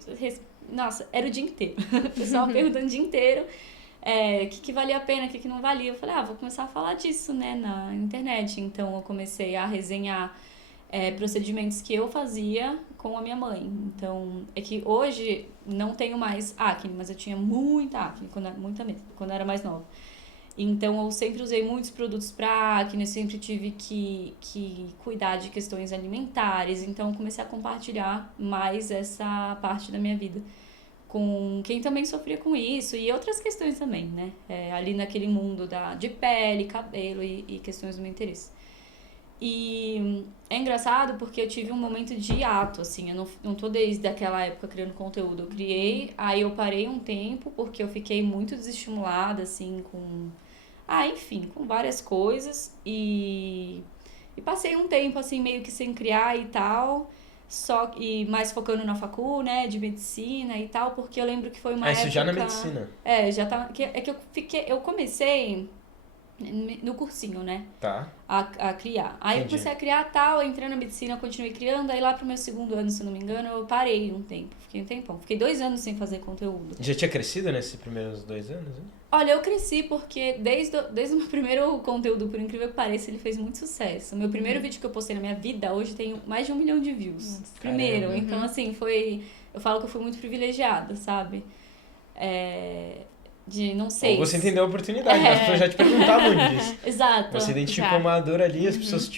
Nossa, era o dia inteiro. O pessoal perguntando o dia inteiro o que valia a pena, o que não valia. Eu falei, vou começar a falar disso, né, na internet. Então, eu comecei a resenhar procedimentos que eu fazia com a minha mãe. Então, é que hoje não tenho mais acne, mas eu tinha muita acne, quando eu era mais nova. Então, eu sempre usei muitos produtos para acne, sempre tive que cuidar de questões alimentares. Então, eu comecei a compartilhar mais essa parte da minha vida com quem também sofria com isso e outras questões também, né? Ali naquele mundo de pele, cabelo e questões do meu interesse. E é engraçado porque eu tive um momento de hiato, assim, eu não tô desde aquela época criando conteúdo. Eu criei, aí eu parei um tempo porque eu fiquei muito desestimulada, assim, com várias coisas. E passei um tempo, assim, meio que sem criar e tal, e mais focando na facu, né, de medicina e tal, porque eu lembro que foi uma época... Isso já na medicina? Já tá... Eu comecei... no cursinho, né? Tá. A criar. Aí eu comecei a criar tal, eu entrei na medicina, eu continuei criando, aí lá pro meu segundo ano, se não me engano, eu parei um tempo. Fiquei um tempão. Fiquei 2 anos sem fazer conteúdo. Já tinha crescido nesses primeiros 2 anos, hein? Olha, eu cresci porque desde o meu primeiro conteúdo, por incrível que pareça, ele fez muito sucesso. O meu primeiro vídeo que eu postei na minha vida, hoje tem mais de 1 milhão de views. Primeiro. Caramba. Então, assim, eu falo que eu fui muito privilegiada, sabe? Não sei. Ou você entendeu a oportunidade, as pessoas já te perguntavam disso. Exato. Você identificou uma dor ali, as pessoas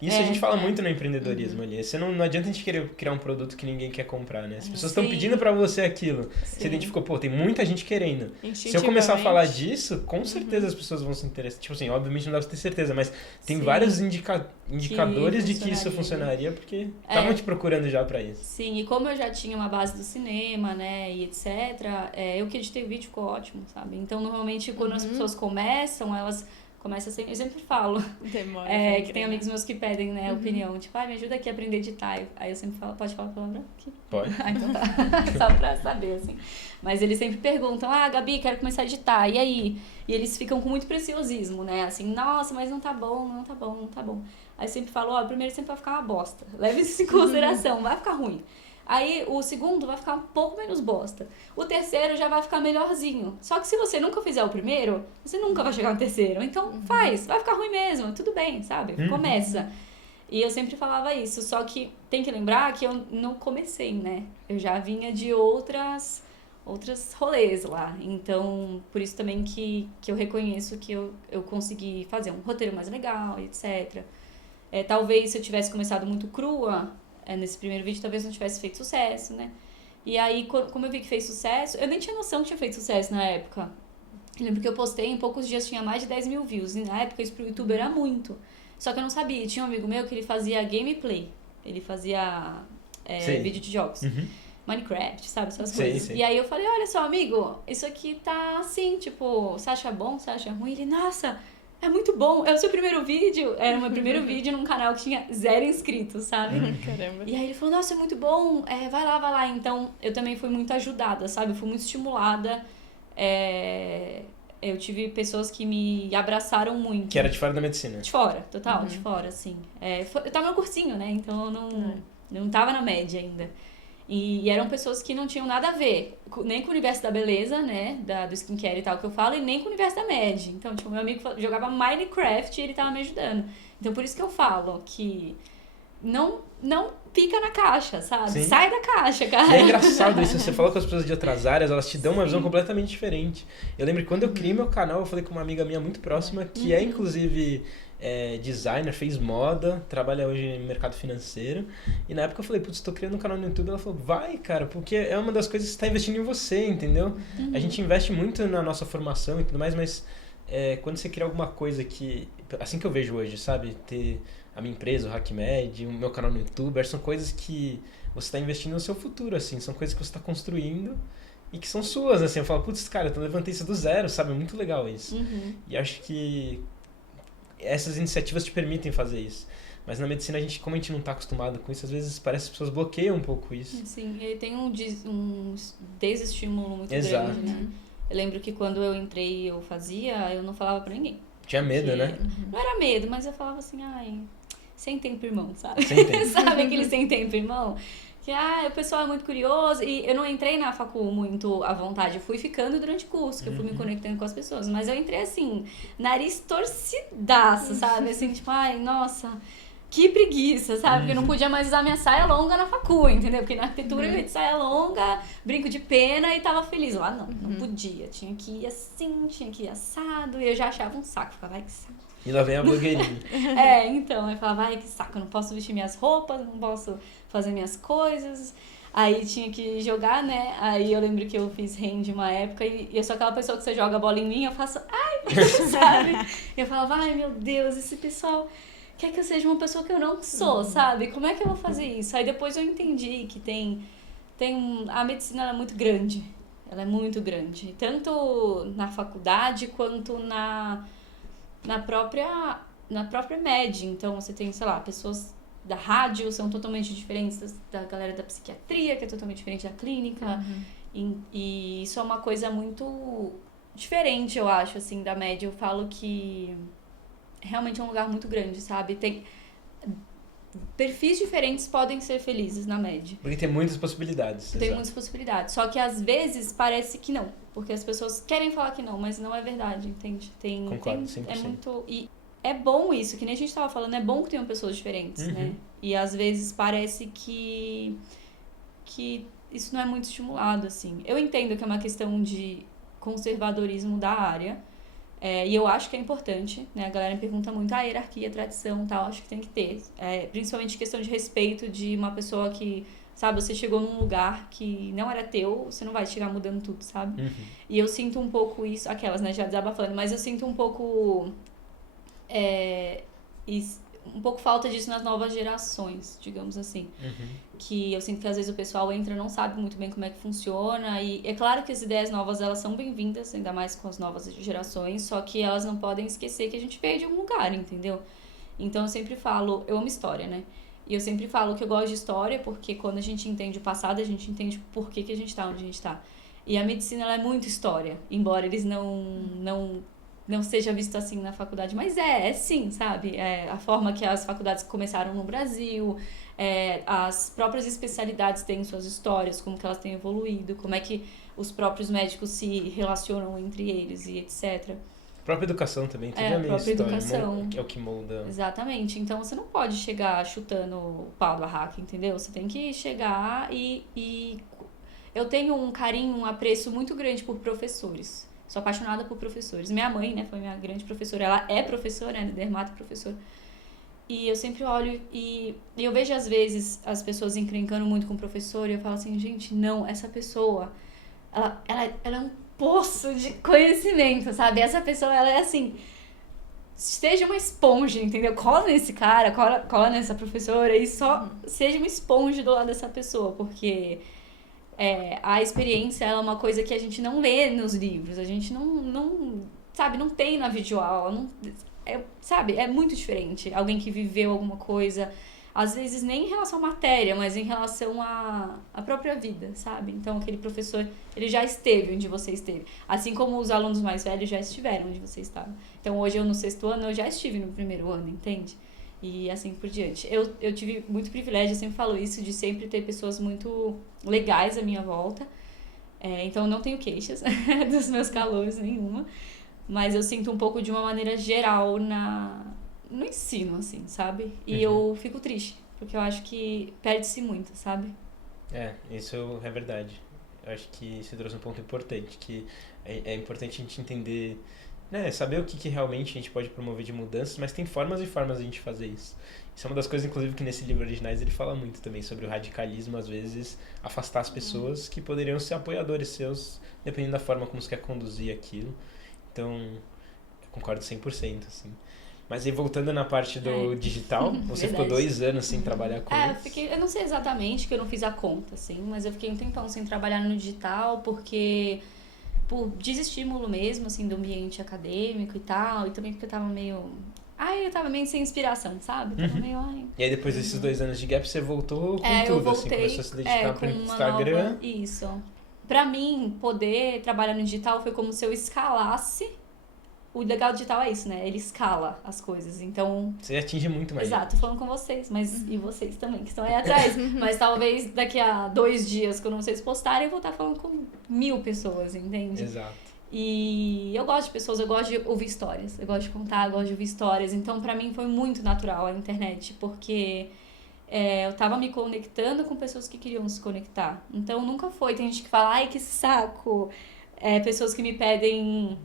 Isso a gente fala muito no empreendedorismo ali. Você não adianta a gente querer criar um produto que ninguém quer comprar, né? As pessoas estão pedindo pra você aquilo. Sim. Você identificou, tem muita gente querendo. Se eu começar a falar disso, com certeza as pessoas vão se interessar. Tipo assim, obviamente não dá pra ter certeza, mas tem vários indicadores de que isso funcionaria, porque estavam te procurando já pra isso. Sim, e como eu já tinha uma base do cinema, né, e etc., eu que editei o vídeo ficou ótimo, sabe? Então, normalmente, quando as pessoas começam, elas começam assim, eu sempre falo, que tem amigos meus que pedem, né, opinião, tipo, me ajuda aqui a aprender a editar. Aí eu sempre falo, pode falar a palavra aqui? Pode. Então tá, só pra saber, assim. Mas eles sempre perguntam, Gabi, quero começar a editar, e aí? E eles ficam com muito preciosismo, né, assim, nossa, mas não tá bom, não tá bom, não tá bom. Aí sempre falo, ó, o primeiro sempre vai ficar uma bosta. Leve isso em consideração, vai ficar ruim. Aí o segundo vai ficar um pouco menos bosta. O terceiro já vai ficar melhorzinho. Só que se você nunca fizer o primeiro, você nunca vai chegar no terceiro. Então vai ficar ruim mesmo, tudo bem, sabe? Começa. E eu sempre falava isso, só que tem que lembrar que eu não comecei, né? Eu já vinha de outras rolês lá. Então, por isso também que eu reconheço que eu consegui fazer um roteiro mais legal, etc. Talvez se eu tivesse começado muito crua, nesse primeiro vídeo, talvez não tivesse feito sucesso, né? E aí, como eu vi que fez sucesso, eu nem tinha noção que tinha feito sucesso na época. Eu lembro que eu postei, em poucos dias tinha mais de 10 mil views. E na época isso pro YouTube era muito. Só que eu não sabia. Tinha um amigo meu que ele fazia gameplay. Ele fazia vídeo de jogos. Minecraft, sabe? Essas coisas. Sim. E aí eu falei, olha só, amigo, isso aqui tá assim, tipo, você acha bom, você acha ruim? Ele, nossa, é muito bom. É o seu primeiro vídeo? Era o meu primeiro vídeo num canal que tinha 0 inscritos, sabe? Caramba. E aí ele falou, nossa, é muito bom, vai lá. Então, eu também fui muito ajudada, sabe? Eu fui muito estimulada. Eu tive pessoas que me abraçaram muito. Que era de fora da medicina. De fora, total, de fora, assim. Eu tava no cursinho, né? Então, eu não tava na média ainda. E eram pessoas que não tinham nada a ver, nem com o universo da beleza, né, do skincare e tal que eu falo, e nem com o universo da med. Então, tipo, meu amigo jogava Minecraft e ele tava me ajudando. Então, por isso que eu falo que não pica na caixa, sabe? Sim. Sai da caixa, cara. E é engraçado isso, você fala com as pessoas de outras áreas, elas te dão uma visão completamente diferente. Eu lembro que quando eu criei meu canal, eu falei com uma amiga minha muito próxima, que é inclusive designer, fez moda, trabalha hoje no mercado financeiro. E na época eu falei, putz, tô criando um canal no YouTube. Ela falou, vai, cara, porque é uma das coisas que você tá investindo em você, entendeu? A gente investe muito na nossa formação e tudo mais, mas quando você cria alguma coisa que... Assim que eu vejo hoje, sabe? Ter a minha empresa, o HackMed, o meu canal no YouTube, são coisas que você tá investindo no seu futuro, assim. São coisas que você tá construindo e que são suas, assim. Eu falo, putz, cara, eu levantei isso do zero, sabe? É muito legal isso. E acho que essas iniciativas te permitem fazer isso. Mas na medicina, como a gente não está acostumado com isso, às vezes parece que as pessoas bloqueiam um pouco isso. Sim, ele tem um desestímulo muito Exato. grande, né? Eu lembro que quando eu entrei e eu não falava pra ninguém. Tinha medo, né? Não era medo, mas eu falava assim, sem tempo, irmão, sabe? Sem tempo. Sabe aquele sem tempo, irmão? Que, o pessoal é muito curioso. E eu não entrei na facul muito à vontade. Eu fui ficando durante o curso, que eu fui me conectando com as pessoas. Mas eu entrei, assim, nariz torcidaço, sabe? Assim, tipo, nossa, que preguiça, sabe? Porque eu não podia mais usar minha saia longa na facul, entendeu? Porque na arquitetura eu ia de saia longa, brinco de pena e tava feliz. Lá não podia. Tinha que ir assim, tinha que ir assado. E eu já achava um saco. Ficava, que saco. E lá vem a blogueirinha. Então, eu falava, que saco, eu não posso vestir minhas roupas, não posso fazer minhas coisas. Aí tinha que jogar, né? Aí eu lembro que eu fiz hand uma época e eu sou aquela pessoa que você joga a bola em mim, eu faço, sabe? Eu falava, meu Deus, esse pessoal quer que eu seja uma pessoa que eu não sou, sabe? Como é que eu vou fazer isso? Aí depois eu entendi que a medicina ela é muito grande. Ela é muito grande. Tanto na faculdade quanto na própria med. Então, você tem, sei lá, pessoas da rádio são totalmente diferentes da galera da psiquiatria, que é totalmente diferente da clínica. E isso é uma coisa muito diferente, eu acho, assim, da med. Eu falo que realmente é um lugar muito grande, sabe? Perfis diferentes podem ser felizes na med. Porque tem muitas possibilidades. Tem muitas possibilidades. Só que às vezes parece que não. Porque as pessoas querem falar que não, mas não é verdade, entende? Concordo, 100%. É muito... E é bom isso, que nem a gente tava falando, é bom que tenham pessoas diferentes, né? E às vezes parece que isso não é muito estimulado, assim. Eu entendo que é uma questão de conservadorismo da área, e eu acho que é importante, né? A galera me pergunta muito, hierarquia, tradição e tal, acho que tem que ter. Principalmente questão de respeito de uma pessoa que, sabe, você chegou num lugar que não era teu, você não vai chegar mudando tudo, sabe? E eu sinto um pouco isso, aquelas, né, já desabafando, mas eu sinto um pouco... um pouco falta disso nas novas gerações, digamos assim. Que eu sinto que às vezes o pessoal entra e não sabe muito bem como é que funciona. E é claro que as ideias novas, elas são bem-vindas, ainda mais com as novas gerações, só que elas não podem esquecer que a gente veio de algum lugar, entendeu? Então eu sempre falo, eu amo história, né? E eu sempre falo que eu gosto de história porque quando a gente entende o passado, a gente entende por que a gente tá onde a gente tá. E a medicina, ela é muito história, embora eles não não seja visto assim na faculdade, mas é sim, sabe? É a forma que as faculdades começaram no Brasil, as próprias especialidades têm suas histórias, como que elas têm evoluído, como é que os próprios médicos se relacionam entre eles e etc. A própria educação também teve A a mesma própria história, educação. que é o que molda. Exatamente. Então você não pode chegar chutando o pau da barraca, entendeu? Você tem que chegar e eu tenho um carinho, um apreço muito grande por professores. Sou apaixonada por professores. Minha mãe, né, foi minha grande professora. Ela é professora, né, dermato professora. E eu sempre olho e eu vejo às vezes as pessoas encrencando muito com o professor e eu falo assim, gente, não, essa pessoa, ela é um poço de conhecimento, sabe? Essa pessoa, ela é assim, seja uma esponja, entendeu? Cola nesse cara, cola nessa professora e só seja uma esponja do lado dessa pessoa, porque a experiência ela é uma coisa que a gente não lê nos livros, a gente não sabe, não tem na videoaula, não, sabe, é muito diferente. Alguém que viveu alguma coisa, às vezes nem em relação à matéria, mas em relação à própria vida, sabe? Então aquele professor, ele já esteve onde você esteve, assim como os alunos mais velhos já estiveram onde você estava. Então hoje eu no 6º ano, eu já estive no 1º ano, entende? E assim por diante. Eu tive muito privilégio, eu sempre falo isso, de sempre ter pessoas muito legais à minha volta. Então eu não tenho queixas dos meus calouros nenhuma. Mas eu sinto um pouco de uma maneira geral no ensino, assim, sabe? E eu fico triste, porque eu acho que perde-se muito, sabe? Isso é verdade. Eu acho que você trouxe um ponto importante, que é importante a gente entender, né, saber o que realmente a gente pode promover de mudanças, mas tem formas e formas de a gente fazer isso. Isso é uma das coisas, inclusive, que nesse livro Originais ele fala muito também, sobre o radicalismo, às vezes, afastar as pessoas que poderiam ser apoiadores seus, dependendo da forma como você quer conduzir aquilo. Então, eu concordo 100%, assim. Mas aí, voltando na parte do digital, você ficou 2 anos sem trabalhar com isso? Eu não sei exatamente, que eu não fiz a conta, assim, mas eu fiquei um tempão sem trabalhar no digital, porque por desestímulo mesmo, assim, do ambiente acadêmico e tal, e também porque eu tava meio sem inspiração, sabe? Tava meio, E aí, depois desses 2 anos de gap, você voltou com tudo, assim, começou a se dedicar pro Instagram. Isso. Pra mim, poder trabalhar no digital foi como se eu escalasse. O legal do digital é isso, né? Ele escala as coisas, então... Você atinge muito mais. Exato, falando com vocês, mas e vocês também, que estão aí atrás. Mas talvez daqui a 2 dias, quando vocês postarem, eu vou estar falando com 1000 pessoas, entende? Exato. E eu gosto de pessoas, eu gosto de ouvir histórias. Eu gosto de contar, eu gosto de ouvir histórias. Então, pra mim, foi muito natural a internet, porque... eu tava me conectando com pessoas que queriam se conectar. Então, nunca foi. Tem gente que fala, ai, que saco. Pessoas que me pedem...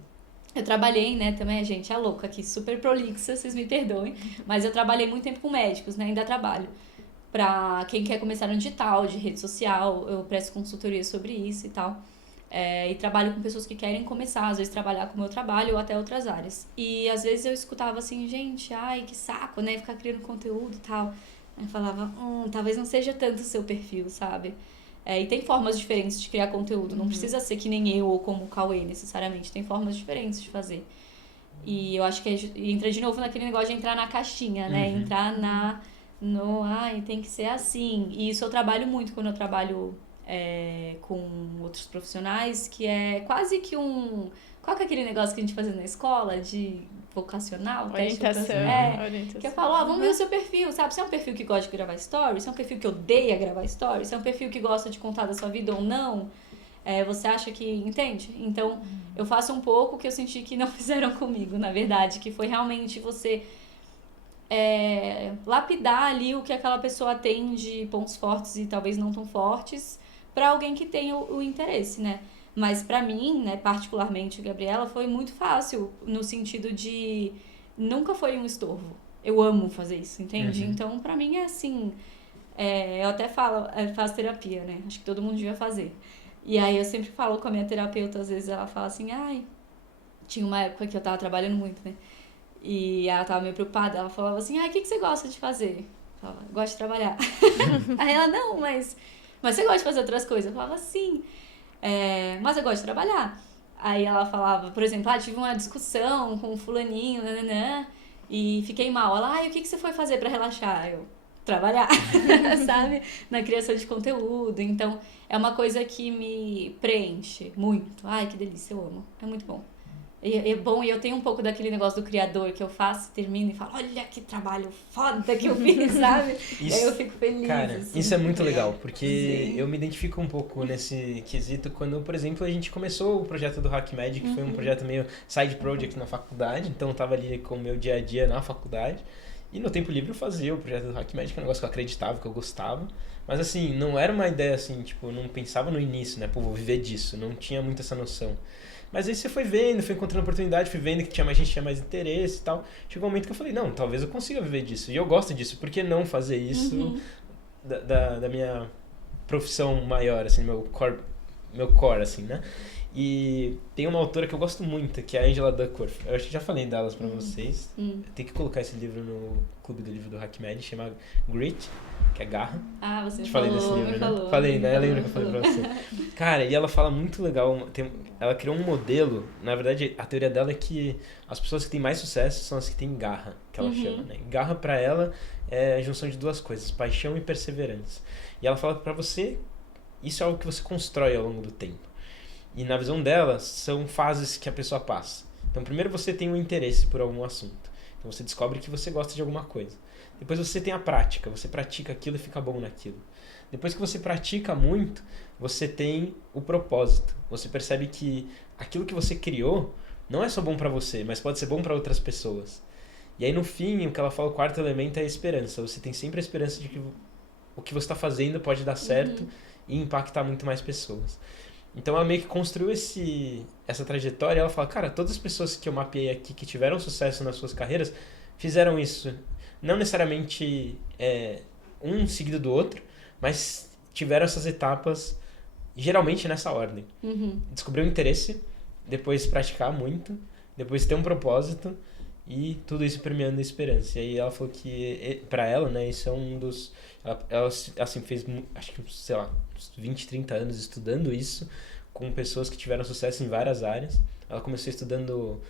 Eu trabalhei, né, também, gente, louca aqui, super prolixa, vocês me perdoem. Mas eu trabalhei muito tempo com médicos, né, ainda trabalho. Pra quem quer começar no digital, de rede social, eu presto consultoria sobre isso e tal. E trabalho com pessoas que querem começar, às vezes trabalhar com o meu trabalho ou até outras áreas. E às vezes eu escutava assim, gente, ai, que saco, né, ficar criando conteúdo e tal. Aí eu falava, talvez não seja tanto o seu perfil, sabe? E tem formas diferentes de criar conteúdo. Não precisa ser que nem eu ou como o Cauê, necessariamente. Tem formas diferentes de fazer. E eu acho que entra de novo naquele negócio de entrar na caixinha, né? Entrar tem que ser assim. E isso eu trabalho muito quando eu trabalho com outros profissionais, que é quase que Qual que é aquele negócio que a gente fazia na escola de vocacional? Orientação. Que eu falo, vamos ver o seu perfil, sabe? Se é um perfil que gosta de gravar stories, se é um perfil que odeia gravar stories, se é um perfil que gosta de contar da sua vida ou não, você acha que... Entende? Então, eu faço um pouco o que eu senti que não fizeram comigo, na verdade, que foi realmente você lapidar ali o que aquela pessoa tem de pontos fortes e talvez não tão fortes para alguém que tem o interesse, né? Mas pra mim, né, particularmente, Gabriela, foi muito fácil no sentido de... Nunca foi um estorvo. Eu amo fazer isso, entende? Então, pra mim é assim... eu até faço terapia, né? Acho que todo mundo devia fazer. E aí eu sempre falo com a minha terapeuta, às vezes ela fala assim, tinha uma época que eu tava trabalhando muito, né? E ela tava meio preocupada, ela falava assim, o que você gosta de fazer? Eu falava, gosto de trabalhar. Aí ela, não, mas você gosta de fazer outras coisas? Eu falava, sim. Mas eu gosto de trabalhar. Aí ela falava, por exemplo, tive uma discussão com um fulaninho, e fiquei mal. Ela, e o que você foi fazer pra relaxar? Eu, trabalhar, sabe? Na criação de conteúdo. Então, é uma coisa que me preenche muito. Ai, que delícia, eu amo. É muito bom. E é bom, e eu tenho um pouco daquele negócio do criador que eu faço, termino e falo, olha que trabalho foda que eu fiz, sabe? E aí eu fico feliz. Cara, assim. isso é muito legal, porque Sim. eu me identifico um pouco nesse quesito quando, por exemplo, a gente começou o projeto do HackMed, que foi um projeto meio side project na faculdade, então eu tava ali com o meu dia a dia na faculdade, e no tempo livre eu fazia o projeto do HackMed, que é um negócio que eu acreditava, que eu gostava, mas assim, não era uma ideia assim, tipo, eu não pensava no início, né, pô, vou viver disso, não tinha muito essa noção. Mas aí você foi vendo, foi encontrando oportunidade, fui vendo que tinha mais gente, tinha mais interesse e tal. Chegou um momento que eu falei, não, talvez eu consiga viver disso. E eu gosto disso, por que não fazer isso da minha profissão maior, assim, meu core, assim, né? E tem uma autora que eu gosto muito, que é a Angela Duckworth. Eu acho que já falei delas pra vocês. Tem que colocar esse livro no clube do livro do HackMed, chama Grit, que é garra. Ah, você Te falou, falei desse livro, me né? falou. Falei, né? Eu Me lembro que eu falei pra você. Cara, e ela fala muito legal. Ela criou um modelo. Na verdade, a teoria dela é que as pessoas que têm mais sucesso são as que têm garra, que ela chama, né? Garra pra ela é a junção de duas coisas, paixão e perseverança. E ela fala que pra você, isso é algo que você constrói ao longo do tempo. E na visão dela, são fases que a pessoa passa. Então, primeiro você tem um interesse por algum assunto. Então, você descobre que você gosta de alguma coisa. Depois você tem a prática, você pratica aquilo e fica bom naquilo. Depois que você pratica muito, você tem o propósito. Você percebe que aquilo que você criou não é só bom pra você, mas pode ser bom pra outras pessoas. E aí no fim, o que ela fala, o quarto elemento é a esperança. Você tem sempre a esperança de que o que você está fazendo pode dar certo e impactar muito mais pessoas. Então ela meio que construiu essa trajetória. Ela fala, cara, todas as pessoas que eu mapeei aqui que tiveram sucesso nas suas carreiras fizeram isso. Não necessariamente um seguido do outro, mas tiveram essas etapas geralmente nessa ordem. Descobrir um interesse, depois praticar muito, depois ter um propósito e tudo isso premiando a esperança. E aí ela falou que pra ela, né, isso é um dos... Ela assim, fez, acho que, sei lá, 20, 30 anos estudando isso com pessoas que tiveram sucesso em várias áreas. Ela começou estudando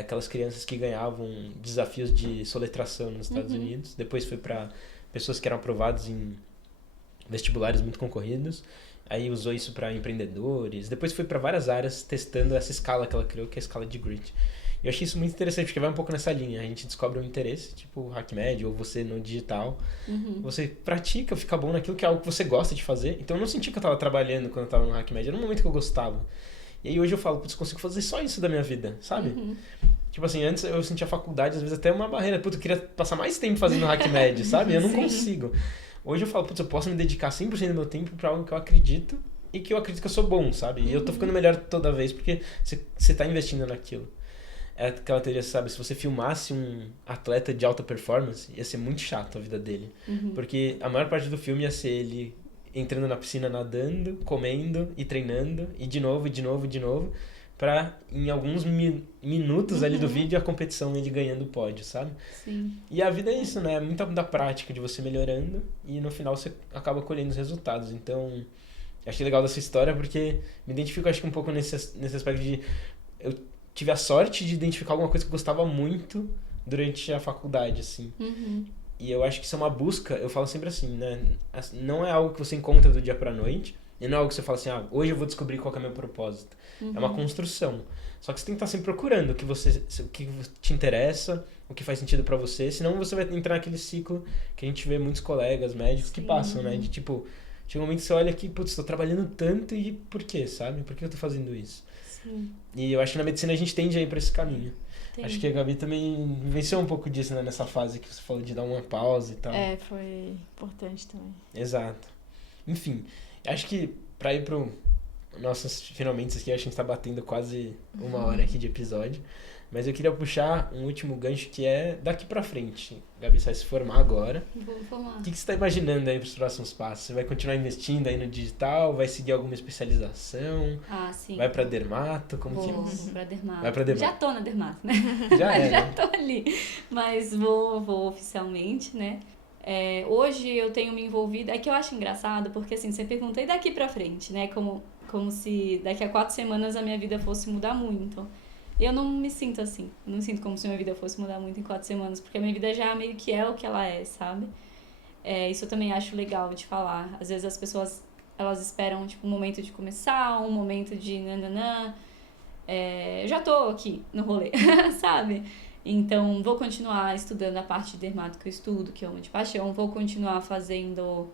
aquelas crianças que ganhavam desafios de soletração nos Estados Unidos. Depois foi para pessoas que eram aprovadas em vestibulares muito concorridos. Aí usou isso para empreendedores. Depois foi para várias áreas testando essa escala que ela criou, que é a escala de Grit. E eu achei isso muito interessante, porque vai um pouco nessa linha. A gente descobre um interesse, tipo o HackMed, ou você no digital. Você pratica, fica bom naquilo que é algo que você gosta de fazer. Então eu não senti que eu tava trabalhando quando eu tava no HackMed. Era um momento que eu gostava. E aí hoje eu falo, putz, consigo fazer só isso da minha vida, sabe? Tipo assim, antes eu sentia a faculdade, às vezes até uma barreira. Putz, eu queria passar mais tempo fazendo HackMed, sabe? Eu não consigo. Hoje eu falo, putz, eu posso me dedicar 100% do meu tempo pra algo que eu acredito e que eu acredito que eu sou bom, sabe? E eu tô ficando melhor toda vez porque você tá investindo naquilo. É aquela teoria, sabe? Se você filmasse um atleta de alta performance, ia ser muito chato a vida dele. Porque a maior parte do filme ia ser ele entrando na piscina, nadando, comendo e treinando, e de novo, e de novo, e de novo, pra em alguns minutos ali do vídeo a competição ele ganhando o pódio, sabe? Sim. E a vida é isso, né? É muito da prática de você melhorando e no final você acaba colhendo os resultados. Então, achei legal dessa história porque me identifico, acho que um pouco nesse aspecto de... Eu tive a sorte de identificar alguma coisa que eu gostava muito durante a faculdade, assim. E eu acho que isso é uma busca, eu falo sempre assim, né? Não é algo que você encontra do dia pra noite, e não é algo que você fala assim, hoje eu vou descobrir qual que é o meu propósito. É uma construção. Só que você tem que estar sempre procurando o que te interessa, o que faz sentido pra você, senão você vai entrar naquele ciclo que a gente vê muitos colegas médicos que passam, né? De tipo, chega um momento que você olha aqui, putz, tô trabalhando tanto e por quê, sabe? Por que eu tô fazendo isso? Sim. E eu acho que na medicina a gente tende a ir pra esse caminho. Entendi. Acho que a Gabi também venceu um pouco disso, né? Nessa fase que você falou de dar uma pausa e tal. Foi importante também. Exato. Enfim, acho que pra ir pro nossos finalmente aqui, acho que a gente tá batendo quase uma hora aqui de episódio. Mas eu queria puxar um último gancho que é daqui pra frente. Gabi, você vai se formar agora. Vou formar. O que você tá imaginando aí pros próximos passos? Você vai continuar investindo aí no digital? Vai seguir alguma especialização? Ah, sim. Vai pra dermato? Como que é? Vou pra dermato. Vai pra dermato. Já tô na dermato, né? Já é, Já né? tô ali. Mas vou oficialmente, né? Hoje eu tenho me envolvido... É que eu acho engraçado, porque assim, você pergunta, e daqui pra frente, né? Como se daqui a 4 semanas a minha vida fosse mudar muito. Eu não me sinto assim. Eu não me sinto como se minha vida fosse mudar muito em 4 semanas, porque a minha vida já meio que é o que ela é, sabe? Isso eu também acho legal de falar. Às vezes as pessoas, elas esperam, tipo, um momento de começar, um momento de nananã. eu já tô aqui no rolê, sabe? Então, vou continuar estudando a parte de dermato que eu estudo, que eu amo de paixão, vou continuar fazendo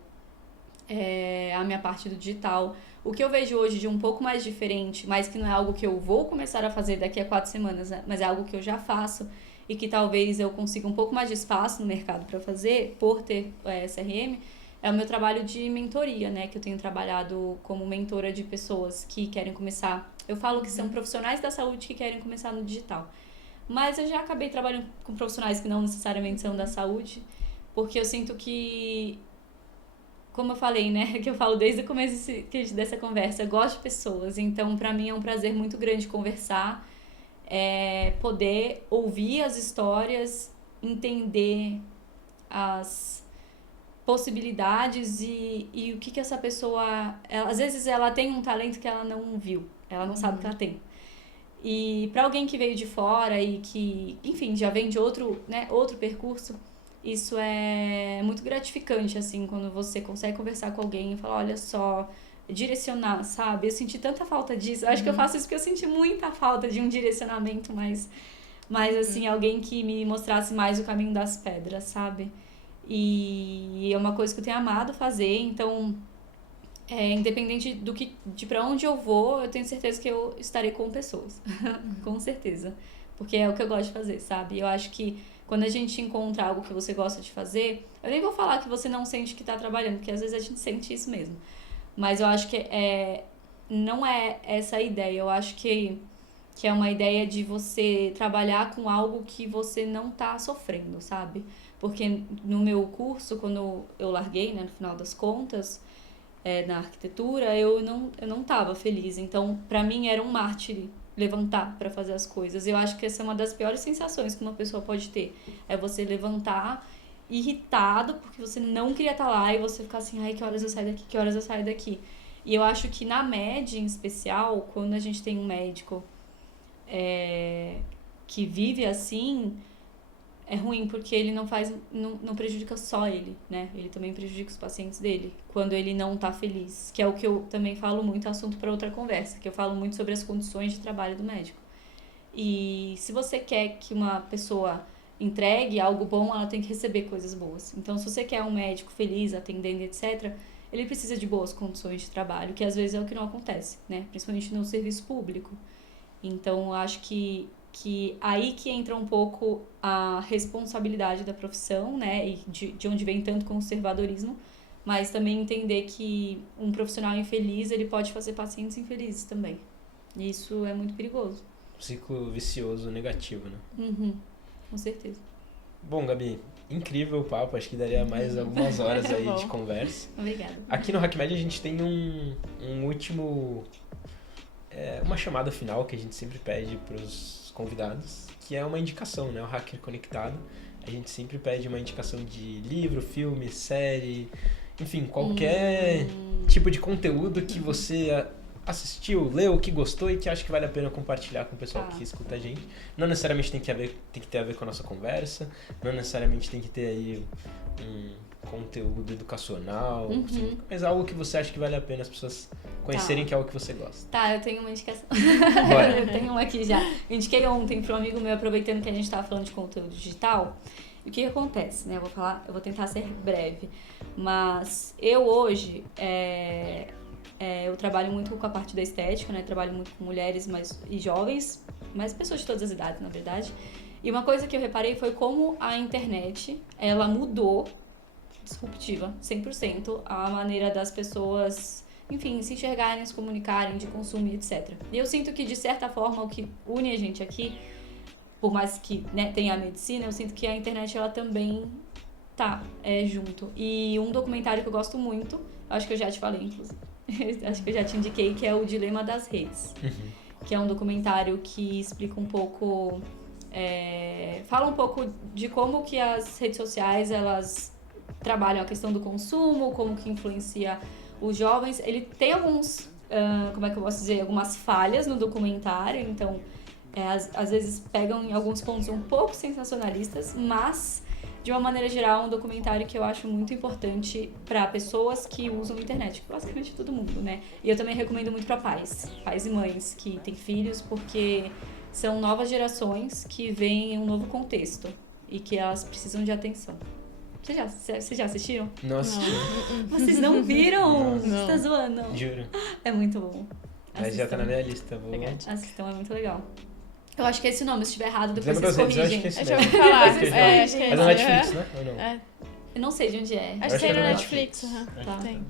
a minha parte do digital. O que eu vejo hoje de um pouco mais diferente, mas que não é algo que eu vou começar a fazer daqui a 4 semanas, né? Mas é algo que eu já faço e que talvez eu consiga um pouco mais de espaço no mercado para fazer, por ter SRM, é o meu trabalho de mentoria, né? Que eu tenho trabalhado como mentora de pessoas que querem começar. Eu falo que são profissionais da saúde que querem começar no digital. Mas eu já acabei trabalhando com profissionais que não necessariamente são da saúde, porque eu sinto que, como eu falei, né, que eu falo desde o começo dessa conversa, eu gosto de pessoas, então pra mim é um prazer muito grande conversar, poder ouvir as histórias, entender as possibilidades e o que essa pessoa... às vezes ela tem um talento que ela não viu, ela não sabe que ela tem. E para alguém que veio de fora e que, enfim, já vem de outro percurso, isso é muito gratificante, assim, quando você consegue conversar com alguém e falar, olha só, direcionar, sabe? Eu senti tanta falta disso. Eu acho que eu faço isso porque eu senti muita falta de um direcionamento mais assim, alguém que me mostrasse mais o caminho das pedras, sabe? E é uma coisa que eu tenho amado fazer, então... independente de pra onde eu vou, eu tenho certeza que eu estarei com pessoas. Com certeza. Porque é o que eu gosto de fazer, sabe? Eu acho que quando a gente encontra algo que você gosta de fazer, eu nem vou falar que você não sente que tá trabalhando, porque às vezes a gente sente isso mesmo. Mas eu acho que não é essa a ideia. Eu acho que é uma ideia de você trabalhar com algo que você não tá sofrendo, sabe? Porque no meu curso, quando eu larguei, né, no final das contas... na arquitetura, eu não tava feliz. Então, pra mim, era um mártir levantar pra fazer as coisas. Eu acho que essa é uma das piores sensações que uma pessoa pode ter. É você levantar irritado porque você não queria estar lá e você ficar assim, ai, que horas eu saio daqui, que horas eu saio daqui. E eu acho que na MED, em especial, quando a gente tem um médico que vive assim... é ruim porque ele não prejudica só ele, né? Ele também prejudica os pacientes dele quando ele não tá feliz, que é o que eu também falo muito, assunto para outra conversa, que eu falo muito sobre as condições de trabalho do médico. E se você quer que uma pessoa entregue algo bom, ela tem que receber coisas boas. Então, se você quer um médico feliz, atendendo, etc., ele precisa de boas condições de trabalho, que às vezes é o que não acontece, né? Principalmente no serviço público. Então, eu acho que aí que entra um pouco a responsabilidade da profissão, né, e de onde vem tanto conservadorismo, mas também entender que um profissional infeliz, ele pode fazer pacientes infelizes também. E isso é muito perigoso. Ciclo vicioso negativo, né? Uhum, com certeza. Bom, Gabi, incrível o papo, acho que daria mais algumas horas aí de conversa. Obrigada. Aqui no HackMed a gente tem um último... uma chamada final que a gente sempre pede para os convidados, que é uma indicação, né? O Hacker Conectado. A gente sempre pede uma indicação de livro, filme, série, enfim, qualquer tipo de conteúdo que você assistiu, leu, que gostou e que acha que vale a pena compartilhar com o pessoal que escuta a gente. Não necessariamente tem que ter a ver com a nossa conversa, não necessariamente tem que ter aí um conteúdo educacional, assim, mas algo que você acha que vale a pena as pessoas conhecerem, que é algo que você gosta. Tá, eu tenho uma indicação. Bora. Eu tenho uma aqui já. Eu indiquei ontem para um amigo meu, aproveitando que a gente tava falando de conteúdo digital. E o que acontece, né? Eu vou tentar ser breve. Mas eu hoje, eu trabalho muito com a parte da estética, né? Trabalho muito com mulheres e jovens, mas pessoas de todas as idades, na verdade. E uma coisa que eu reparei foi como a internet, ela mudou, disruptiva, 100%, a maneira das pessoas, enfim, se enxergarem, se comunicarem, de consumo e etc. E eu sinto que, de certa forma, o que une a gente aqui, por mais que, né, tenha a medicina, eu sinto que a internet, ela também tá junto. E um documentário que eu gosto muito, acho que eu já te falei, inclusive, acho que eu já te indiquei, que é o Dilema das Redes. Que é um documentário que explica um pouco... fala um pouco de como que as redes sociais, elas trabalham a questão do consumo, como que influencia os jovens. Ele tem alguns, como é que eu posso dizer, algumas falhas no documentário, então às vezes pegam em alguns pontos um pouco sensacionalistas, mas de uma maneira geral, um documentário que eu acho muito importante para pessoas que usam a internet, basicamente todo mundo, né? E eu também recomendo muito para pais e mães que têm filhos, porque são novas gerações que veem em um novo contexto e que elas precisam de atenção. Vocês já assistiram? Não assisti. Vocês não viram? Não. Você tá zoando? Juro. É muito bom. Mas já tá na minha lista. Vou... Assistam, é muito legal. Eu acho que é esse o nome, se estiver errado, depois Lembra vocês das redes, eu acho corrigem. que é esse Eu já mesmo. ouvi falar. Vocês Acho que É da Netflix, né? Ou não? É. Eu não sei de onde é. Acho que tem é no da Netflix. Tá. Tem.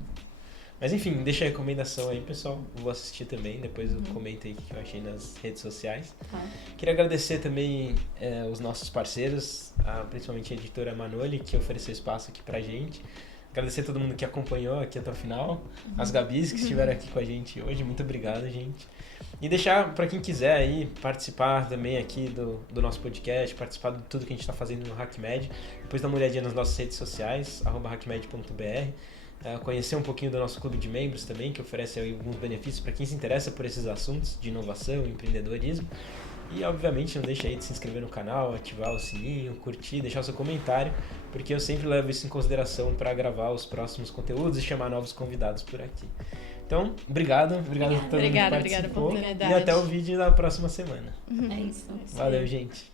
Mas enfim, deixa a recomendação aí, pessoal. Eu vou assistir também, depois eu comento aí o que eu achei nas redes sociais. Tá. Queria agradecer também os nossos parceiros, principalmente a editora Manoli, que ofereceu espaço aqui pra gente. Agradecer a todo mundo que acompanhou aqui até o final. As Gabis que estiveram aqui com a gente hoje. Muito obrigado, gente. E deixar para quem quiser aí participar também aqui do nosso podcast, participar de tudo que a gente está fazendo no HackMed. Depois dá uma olhadinha nas nossas redes sociais, @hackmed.br. Conhecer um pouquinho do nosso clube de membros também, que oferece aí alguns benefícios para quem se interessa por esses assuntos de inovação e empreendedorismo. E, obviamente, não deixa aí de se inscrever no canal, ativar o sininho, curtir, deixar o seu comentário, porque eu sempre levo isso em consideração para gravar os próximos conteúdos e chamar novos convidados por aqui. Então, obrigado a todo mundo que Obrigada participou. pela oportunidade. E até o vídeo da próxima semana. É isso. Valeu, gente.